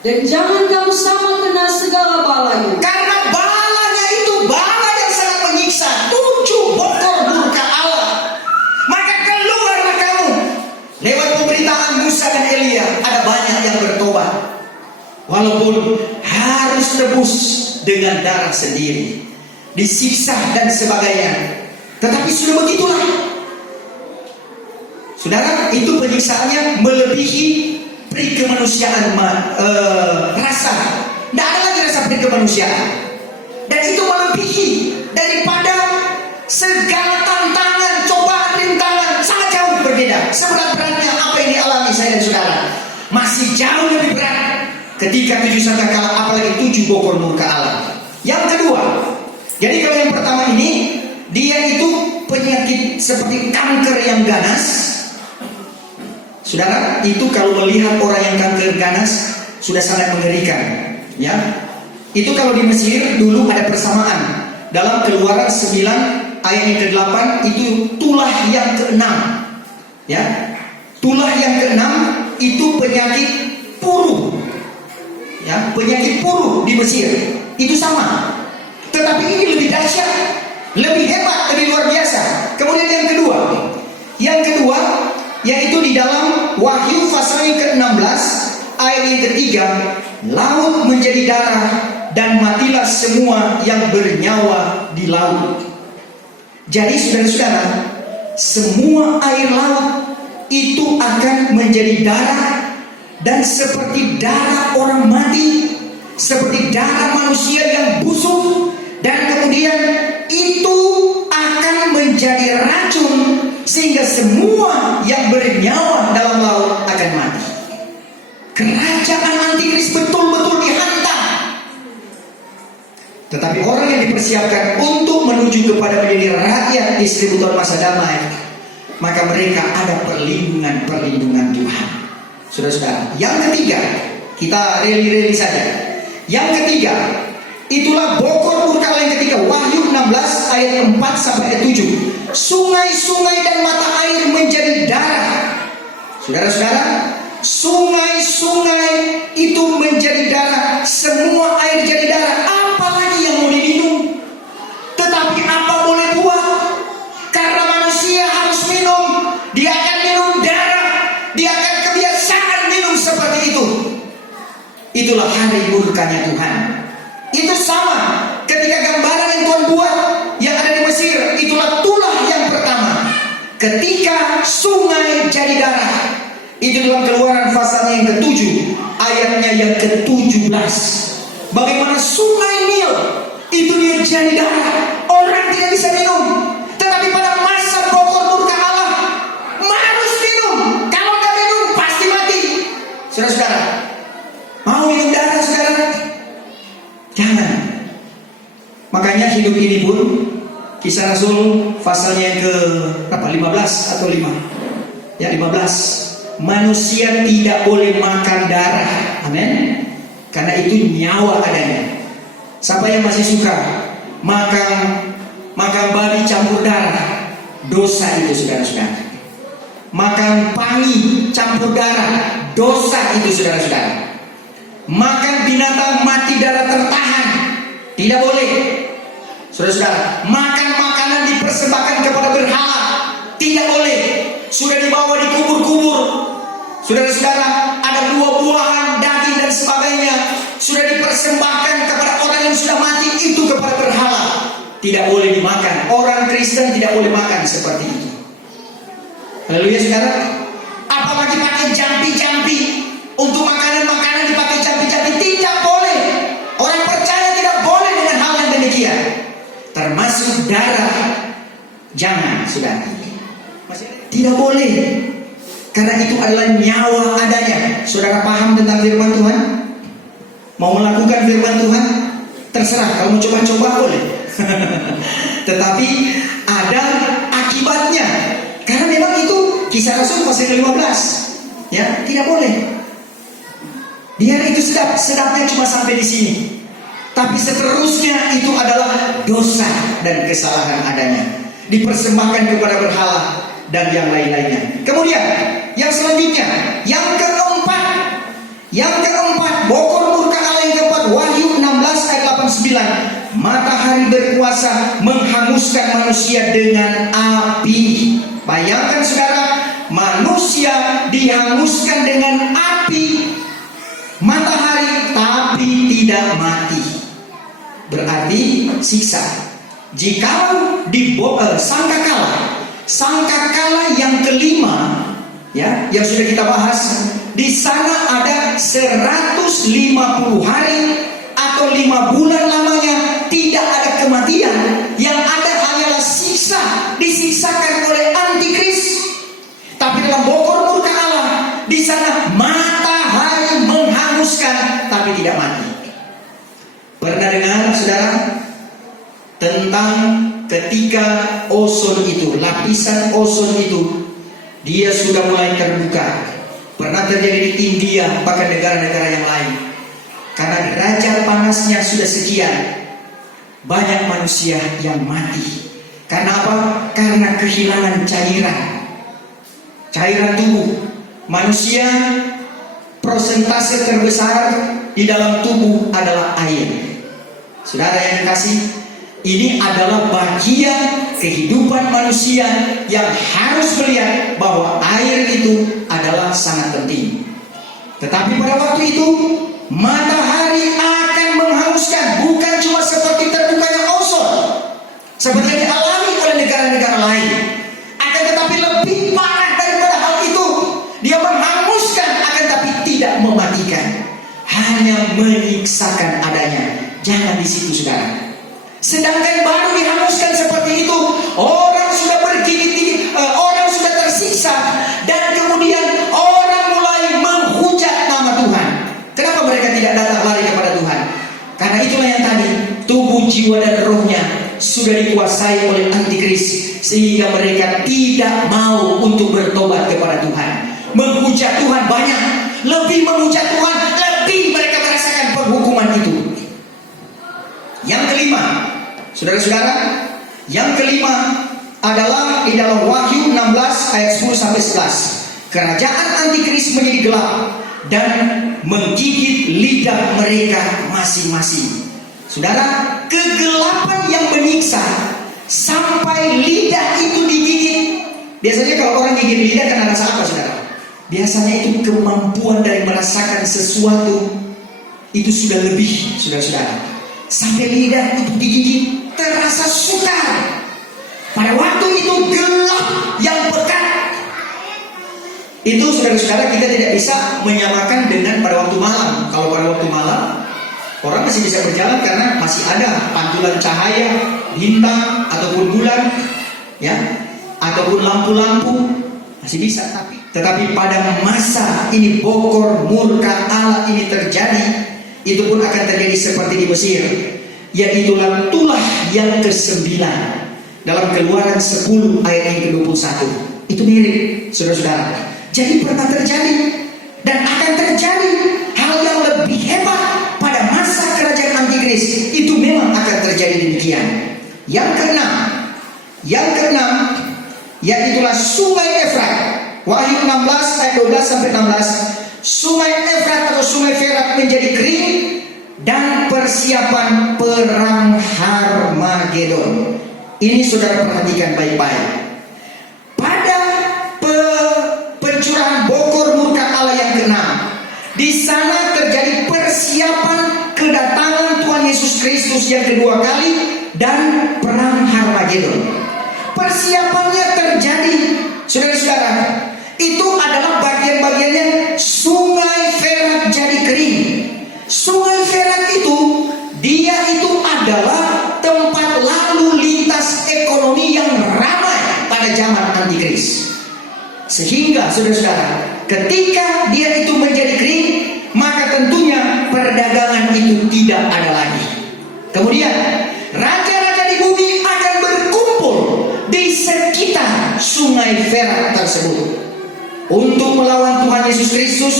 Dan jangan kamu sama kena segala balanya. Karena balanya itu bala yang sangat menyiksa. 7 bokor murka Allah. Maka keluarlah kamu. Lewat pemberitaan Musa dan Elia, ada banyak yang bertobat. Walaupun harus tebus dengan darah sendiri, disiksa dan sebagainya. Tetapi sudah begitulah. Saudara, itu penyiksaannya melebihi perikemanusiaan rasa. Tidak ada lagi rasa perikemanusiaan. melebihi daripada segala tantangan, cobaan, rintangan, sangat jauh berbeda. Seberat-beratnya apa yang dialami saya dan saudara, masih jauh lebih berat ketika 7 sangkakala, apalagi 7 bokor murka Allah. Yang kedua, jadi kalau yang pertama ini, dia itu penyakit seperti kanker yang ganas. Saudara, itu kalau melihat orang yang kanker ganas sudah sangat mengerikan, ya. Itu kalau di Mesir dulu ada persamaan. Dalam Keluaran 9 ayat yang ke-8 itu tulah yang ke-6, ya. Tulah yang ke-6 itu penyakit puru, ya, penyakit puru di Mesir. Itu sama. Tetapi ini lebih dahsyat, lebih hebat, lebih luar biasa. Kemudian yang kedua yaitu di dalam Wahyu pasal yang ke-16 ayat yang ke-3, laut menjadi darah dan matilah semua yang bernyawa di laut. Jadi saudara-saudara, semua air laut itu akan menjadi darah, dan seperti darah orang mati, seperti darah manusia yang busuk, dan kemudian itu akan menjadi racun sehingga semua yang bernyawa dalam laut akan mati. Kerajaan antikris betul-betul dihantam. Tetapi orang yang dipersiapkan untuk menuju kepada menjadi rakyat distributor masa damai, maka mereka ada perlindungan Tuhan. Saudara-saudara, yang ketiga, kita reli-reli saja. Yang ketiga, itulah bokor murka Allah yang ketiga, Wahyu 16 ayat 4 sampai ayat 7. Sungai-sungai dan mata air menjadi darah. Saudara-saudara, sungai-sungai itu menjadi darah, semua air jadi darah. Apalagi yang mau diminum? Tetapi apa boleh buat? Karena manusia harus minum, dia akan minum darah, dia akan kebiasaan minum seperti itu. Itulah hari murkanya Tuhan. Itu sama ketika gambaran yang Tuhan buat yang ada di Mesir, itulah tulah yang pertama. Ketika sungai jadi darah, itu dalam Keluaran pasalnya yang ke-7 ayatnya yang ke-17. Bagaimana sungai Nil itu dia jadi darah, orang tidak bisa minum. Tetapi pada masa bokor murka Allah, harus minum. Kalau tidak minum pasti mati. Saudara-saudara, mau minum darah saudara? Jangan. Makanya hidup ini pun, Kisah Rasul pasalnya yang ke berapa? 15 atau 5? Ya 15. Manusia tidak boleh makan darah. Amin. Karena itu nyawa adanya. Siapa yang masih suka makan babi campur darah, dosa itu saudara-saudara. Makan pangi campur darah, dosa itu saudara-saudara. Makan binatang mati darah tertahan, tidak boleh. Saudara-saudara, makan makanan dipersembahkan kepada berhala, tidak boleh. Sudah dibawa di kubur-kubur. Saudara-saudara, ada buah-buahan, daging dan sebagainya, sudah dipersembahkan kepada orang yang sudah mati, itu kepada berhala. Tidak boleh dimakan. Orang Kristen tidak boleh makan seperti itu. Haleluya saudara. Apalagi pakai jampi-jampi. Untuk makanan-makanan dipakai jampi-jampi, tidak boleh. Orang percaya tidak boleh dengan hal yang demikian. Termasuk darah. Jangan saudara. Tidak boleh. Karena itu adalah nyawa adanya. Saudara paham tentang firman Tuhan? Mau melakukan firman Tuhan? Terserah, kalau mau coba-coba boleh. Tetapi ada akibatnya. Karena memang itu Kisah Rasul pasal 15. Ya, tidak boleh. Biar itu sedapnya cuma sampai di sini. Tapi seterusnya itu adalah dosa dan kesalahan adanya. Dipersembahkan kepada berhala dan yang lain-lainnya. Kemudian yang selanjutnya, yang keempat, bokor murka Allah yang keempat, Wahyu 16 ayat 89. Matahari berkuasa menghanguskan manusia dengan api. Bayangkan saudara, manusia dihanguskan dengan api. Matahari tapi tidak mati. Berarti siksa. Jika di sangkakala yang kelima, ya, yang sudah kita bahas, di sana ada 150 hari atau 5 bulan lamanya tidak ada ada kematian, yang ada hanyalah siksa, disiksakan oleh antikris. Tapi dalam bokor murka Allah, di sana matahari menghanguskan tapi tidak mati. Pernah dengar saudara tentang ketika ozon itu, lapisan ozon itu, dia sudah mulai terbuka. Pernah terjadi di India, bahkan negara-negara yang lain. Karena derajat panasnya sudah sekian, banyak manusia yang mati. Karena apa? Karena kehilangan cairan tubuh. Manusia persentase terbesar di dalam tubuh adalah air. Saudara yang dikasih, ini adalah bagian kehidupan manusia yang harus melihat bahwa air itu adalah sangat penting. Tetapi pada waktu itu matahari akan menghanguskan, bukan cuma seperti terbukanya ozon seperti yang dialami oleh negara-negara lain, akan tetapi lebih parah daripada hal itu. Dia menghanguskan akan tapi tidak mematikan, hanya menyiksakan adanya. Jangan di situ saudara. Sedangkan baru dihanguskan seperti itu, orang sudah bergigit-gigit, orang sudah tersiksa, dan kemudian orang mulai menghujat nama Tuhan. Kenapa mereka tidak datang lari kepada Tuhan? Karena itulah yang tadi, tubuh, jiwa, dan rohnya sudah dikuasai oleh antikris, sehingga mereka tidak mau untuk bertobat kepada Tuhan. Menghujat Tuhan banyak, lebih menghujat Tuhan, lebih mereka merasakan penghukuman itu. Yang kelima, saudara-saudara, yang kelima adalah di dalam Wahyu 16 ayat 10 sampai 11. Kerajaan antikris menjadi gelap dan menggigit lidah mereka masing-masing. Saudara, kegelapan yang menyiksa sampai lidah itu digigit. Biasanya kalau orang gigit lidah karena rasa apa, saudara? Biasanya itu kemampuan dari merasakan sesuatu itu sudah lebih, saudara-saudara. Sampai lidah itu digigit, terasa sukar. Pada waktu itu gelap yang pekat. Itu saudara-saudara kita tidak bisa menyamakan dengan pada waktu malam. Kalau pada waktu malam orang masih bisa berjalan karena masih ada pantulan cahaya, bintang ataupun bulan, ya, ataupun lampu-lampu masih bisa. Tetapi pada masa ini bokor murka Allah ini terjadi, itu pun akan terjadi seperti di Mesir, yaitu tulah yang ke-9 dalam Keluaran 10 ayat yang ke-21. Itu mirip, saudara-saudara. Jadi pernah terjadi dan akan terjadi hal yang lebih hebat pada masa kerajaan antikris. Itu memang akan terjadi demikian. Yang keenam, yaitulah Sungai Efrat. Wahyu 16 ayat 12 sampai 16. Sungai Efrat atau Sungai Ferat menjadi kering dan persiapan perang Harmagedon. Ini saudara perhatikan baik-baik. Pada pencurahan bokor murka Allah yang ke-6, di sana terjadi persiapan kedatangan Tuhan Yesus Kristus yang kedua kali dan perang Harmagedon. Persiapannya terjadi, saudara-saudara. Itu adalah bagian-bagiannya Sungai Ferat jadi kering. Sungai Ferat itu, dia itu adalah tempat lalu lintas ekonomi yang ramai pada zaman antikris. Sehingga saudara-saudara, ketika dia itu menjadi kering, maka tentunya perdagangan itu tidak ada lagi. Kemudian raja-raja di bumi akan berkumpul di sekitar Sungai Ferat tersebut untuk melawan Tuhan Yesus Kristus.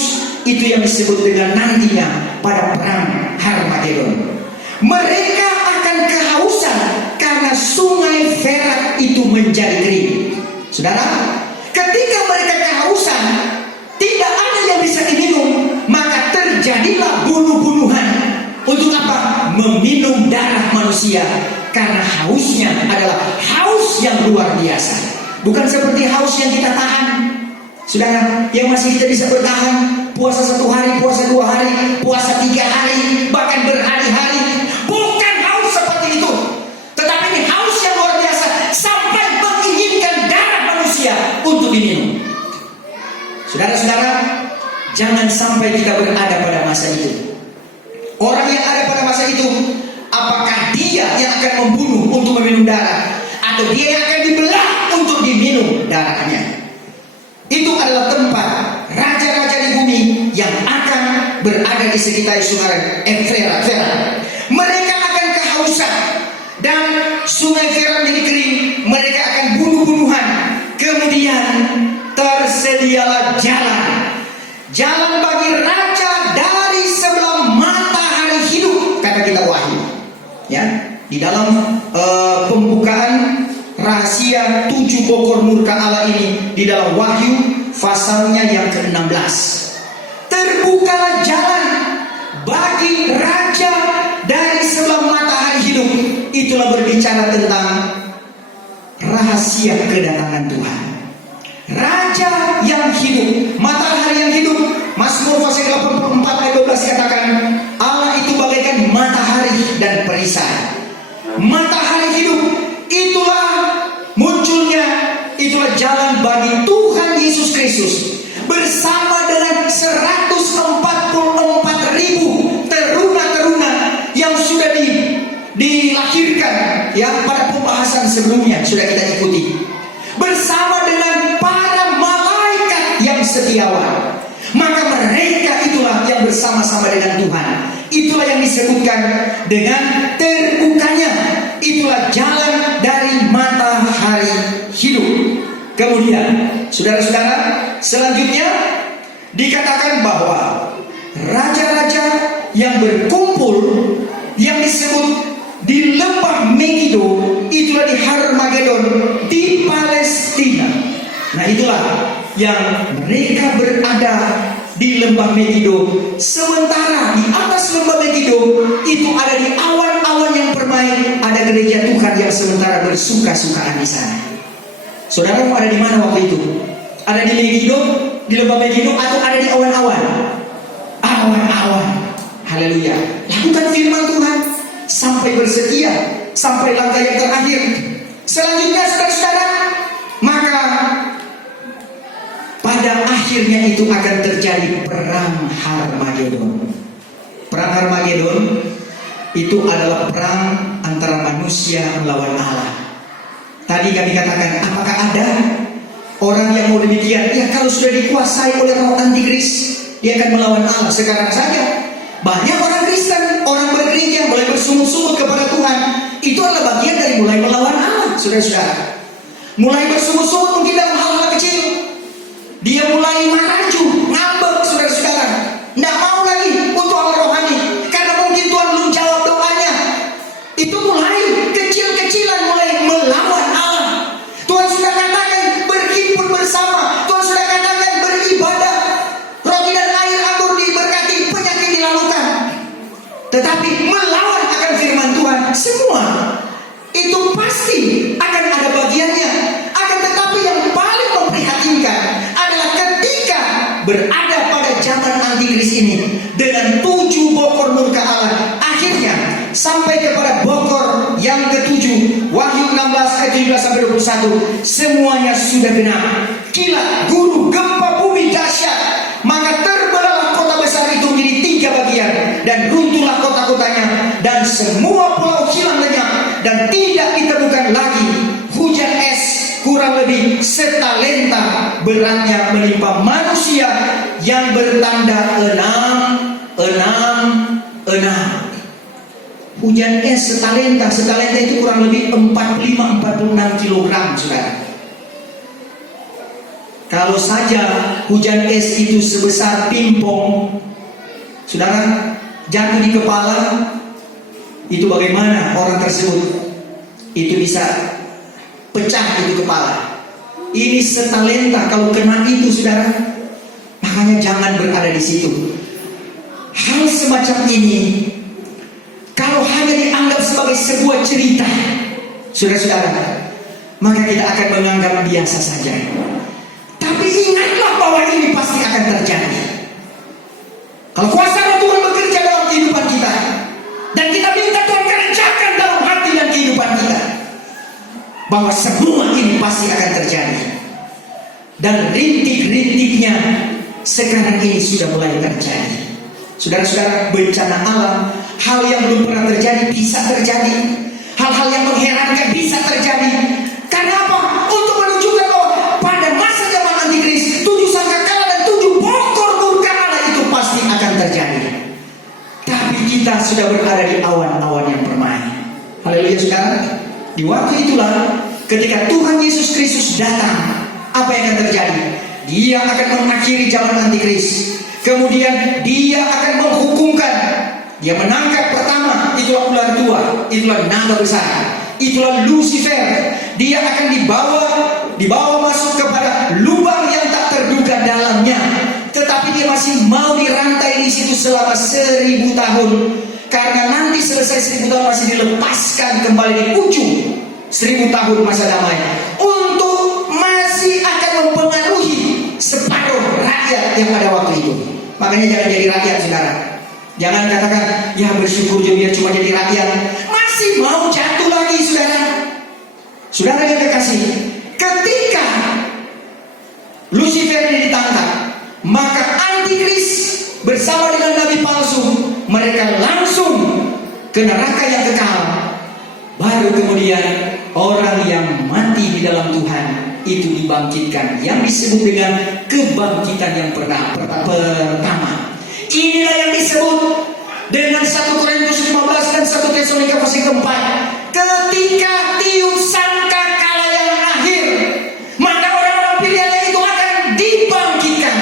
Itu yang disebut dengan nantinya pada perang Harmagedon. Mereka akan kehausan karena Sungai Ferat itu menjadi kering. Saudara, ketika mereka kehausan, tidak ada yang bisa diminum, maka terjadilah bunuh-bunuhan. Untuk apa? Meminum darah manusia. Karena hausnya adalah haus yang luar biasa. Bukan seperti haus yang kita tahan. Saudara, yang masih kita bisa bertahan, puasa 1 hari, puasa 2 hari, puasa 3 hari, bahkan berhari-hari. Bukan haus seperti itu, tetapi ini haus yang luar biasa sampai menginginkan darah manusia untuk diminum. Saudara-saudara, jangan sampai kita berada pada masa itu. Orang yang ada pada masa itu apakah dia yang akan membunuh untuk meminum darah, atau dia yang akan dibelah untuk diminum darahnya. Itu adalah tempat raja-raja di bumi yang akan berada di sekitar sungai Efrat. Mereka akan kehausan dan sungai Efrat menjadi kering. Mereka akan bunuh-bunuhan. Kemudian tersedialah jalan bagi raja dari sebelah matahari hidup, kata kita Wahyu. Ya, di dalam pembukaan rahasia 7 bokor murka Allah ini di dalam Wahyu pasalnya yang ke-16. Terbukalah jalan bagi raja dari sebelah matahari hidup. Itulah berbicara tentang rahasia kedatangan Tuhan. Raja yang hidup, matahari yang hidup. Mazmur pasal 84 ayat 12 katakan, Allah itu bagaikan matahari dan perisai. Matahari hidup, itulah munculnya, itulah jalan bagi Tuhan Yesus Kristus bersama dengan 144.000 teruna-teruna yang sudah dilahirkan, yang pada pembahasan sebelumnya sudah kita ikuti, bersama dengan para malaikat yang setiawan. Maka mereka itulah yang bersama-sama dengan Tuhan. Itulah yang disebutkan dengan terbukanya. Itulah jalan dari matahari hidup. Kemudian, saudara-saudara, selanjutnya dikatakan bahwa raja-raja yang berkumpul, yang disebut di lembah Megido, itulah di Harmagedon di Palestina. Nah, itulah yang mereka berada di lembah Megido. Sementara di atas lembah Megido itu ada di awan-awan yang bermain, ada gereja Tuhan yang sementara bersuka-sukaan di sana. Saudara mau ada di mana waktu itu? Ada di Megido, di lembah Megido, atau ada di awan-awan? Awan-awan. Haleluya. Lakukan firman Tuhan sampai bersetia, sampai langkah yang terakhir. Selanjutnya, saudara-saudara, maka pada akhirnya itu akan terjadi perang Harmagedon. Perang Harmagedon itu adalah perang antara manusia melawan Allah. Tadi kami katakan, apakah ada orang yang mau demikian? Ya, kalau sudah dikuasai oleh roh antikris, dia akan melawan Allah. Sekarang saja banyak orang Kristen, orang bergereja mulai bersungut-sungut kepada Tuhan. Itu adalah bagian dari mulai melawan Allah, saudara-saudara. Mulai bersungut-sungut mungkin dalam hal-hal kecil. Dia mulai maju, ngambek, saudara-saudara. Tidak mau lagi untuk hal rohani, karena mungkin Tuhan belum jawab doanya. Itu mulai kecil-kecilan, mulai melawan Allah. Tuhan sudah katakan berhimpun bersama. Tuhan sudah katakan beribadah. Roti dan air anggur diberkati, penyakit dilalukan. Tetapi melawan akan firman Tuhan, semua itu pasti akan ada bagiannya. Akan tetapi yang paling memprihatinkan adalah ketika berada pada zaman antikris ini dengan 7 bokor murka Allah, akhirnya sampai kepada bokor yang ke-7, Wahyu 16 ayat 17 sampai 21, semuanya sudah genap. Kilat, guru, gempa bumi dahsyat, maka terbelahlah kota besar itu menjadi 3 bagian, dan runtuhlah kota-kotanya, dan semua pulau hilang lenyap, dan tidak ditemukan lagi. Hujan es kurang lebih setalenta beratnya menimpa manusia yang bertanda 666. Hujan es setalenta itu kurang lebih 45-46 kilogram, saudara. Kalau saja hujan es itu sebesar pingpong, saudara, jatuh di kepala, itu bagaimana orang tersebut itu bisa pecah itu kepala. Ini setalenta, kalau kena itu, saudara, makanya jangan berada di situ. Hal semacam ini kalau hanya dianggap sebagai sebuah cerita, saudara-saudara, maka kita akan menganggap biasa saja. Tapi ingatlah bahwa ini pasti akan terjadi. Kalau kuasa roh Tuhan bekerja dalam kehidupan kita, dan kita minta Tuhan kerjakan dalam hati dan kehidupan kita, bahwa semua ini pasti akan terjadi. Dan rintik-rintiknya sekarang ini sudah mulai terjadi. Saudara-saudara, bencana alam hal yang belum pernah terjadi bisa terjadi. Hal-hal yang mengherankan bisa terjadi. Karena apa? Untuk menunjukkan bahwa pada masa zaman antikris, 7 sangkakala dan 7 pokor murka Allah itu pasti akan terjadi. Tapi kita sudah berada di awan-awan yang permai. Haleluya saudara. Di waktu itulah ketika Tuhan Yesus Kristus datang, apa yang akan terjadi? Dia akan mengakhiri zaman antikris. Kemudian dia akan menghukumkan. Dia menangkap pertama, itulah ular tua, itulah naga besar, itulah Lucifer. Dia akan dibawa masuk kepada lubang yang tak terduga dalamnya. Tetapi dia masih mau dirantai di situ selama 1000 tahun. Karena nanti selesai 1000 tahun masih dilepaskan kembali di ujung 1000 tahun masa damai. Untuk masih akan mempengaruhi separuh rakyat yang ada waktu itu. Makanya jangan jadi rakyat saudara. Jangan katakan, ya bersyukur dia cuma jadi rakyat. Masih mau jatuh lagi saudara. Saudara yang kekasih, ketika Lucifer ini ditangkap, maka antikris bersama dengan nabi palsu, mereka langsung ke neraka yang kekal. Baru kemudian orang yang mati di dalam Tuhan itu dibangkitkan, yang disebut dengan kebangkitan yang pertama. Inilah yang disebut dengan 1 Korintus 15 dan 1 Tesalonika pasal keempat. Ketika tiup sangkakala yang akhir, maka orang-orang pilihannya itu akan dibangkitkan,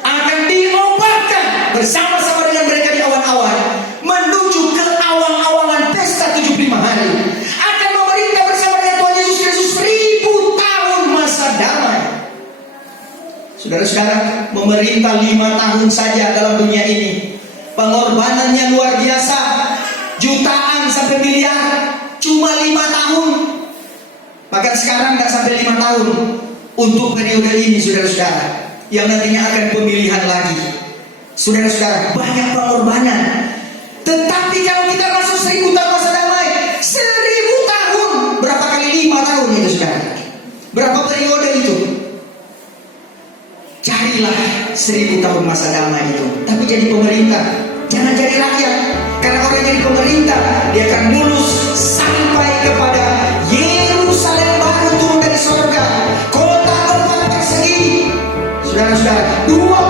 akan diobatkan bersama-sama dengan mereka di awan-awan, menuju ke awal-awalan pesta 75 hari. Akan memerintah bersama dengan Tuhan Yesus Kristus 1000 tahun masa damai. Saudara-saudara, memerintah 5 tahun saja dalam dunia ini, pengorbanannya luar biasa, jutaan sampai miliar, cuma 5 tahun. Bahkan sekarang nggak sampai 5 tahun untuk periode ini, saudara-saudara, yang nantinya akan pemilihan lagi. Saudara-saudara, banyak pengorbanan. Tetapi kalau kita masuk 1000 tahun masa damai, 1000 tahun, berapa kali 5 tahun itu saudara? Berapa periode itu? Carilah 1000 tahun masa damai itu. Tapi jadi pemerintah, jangan jadi rakyat. Karena orang jadi pemerintah, dia akan mulus sampai kepada Yerusalem baru turun dari sorga, kota 4 persegi. Saudara-saudara, 2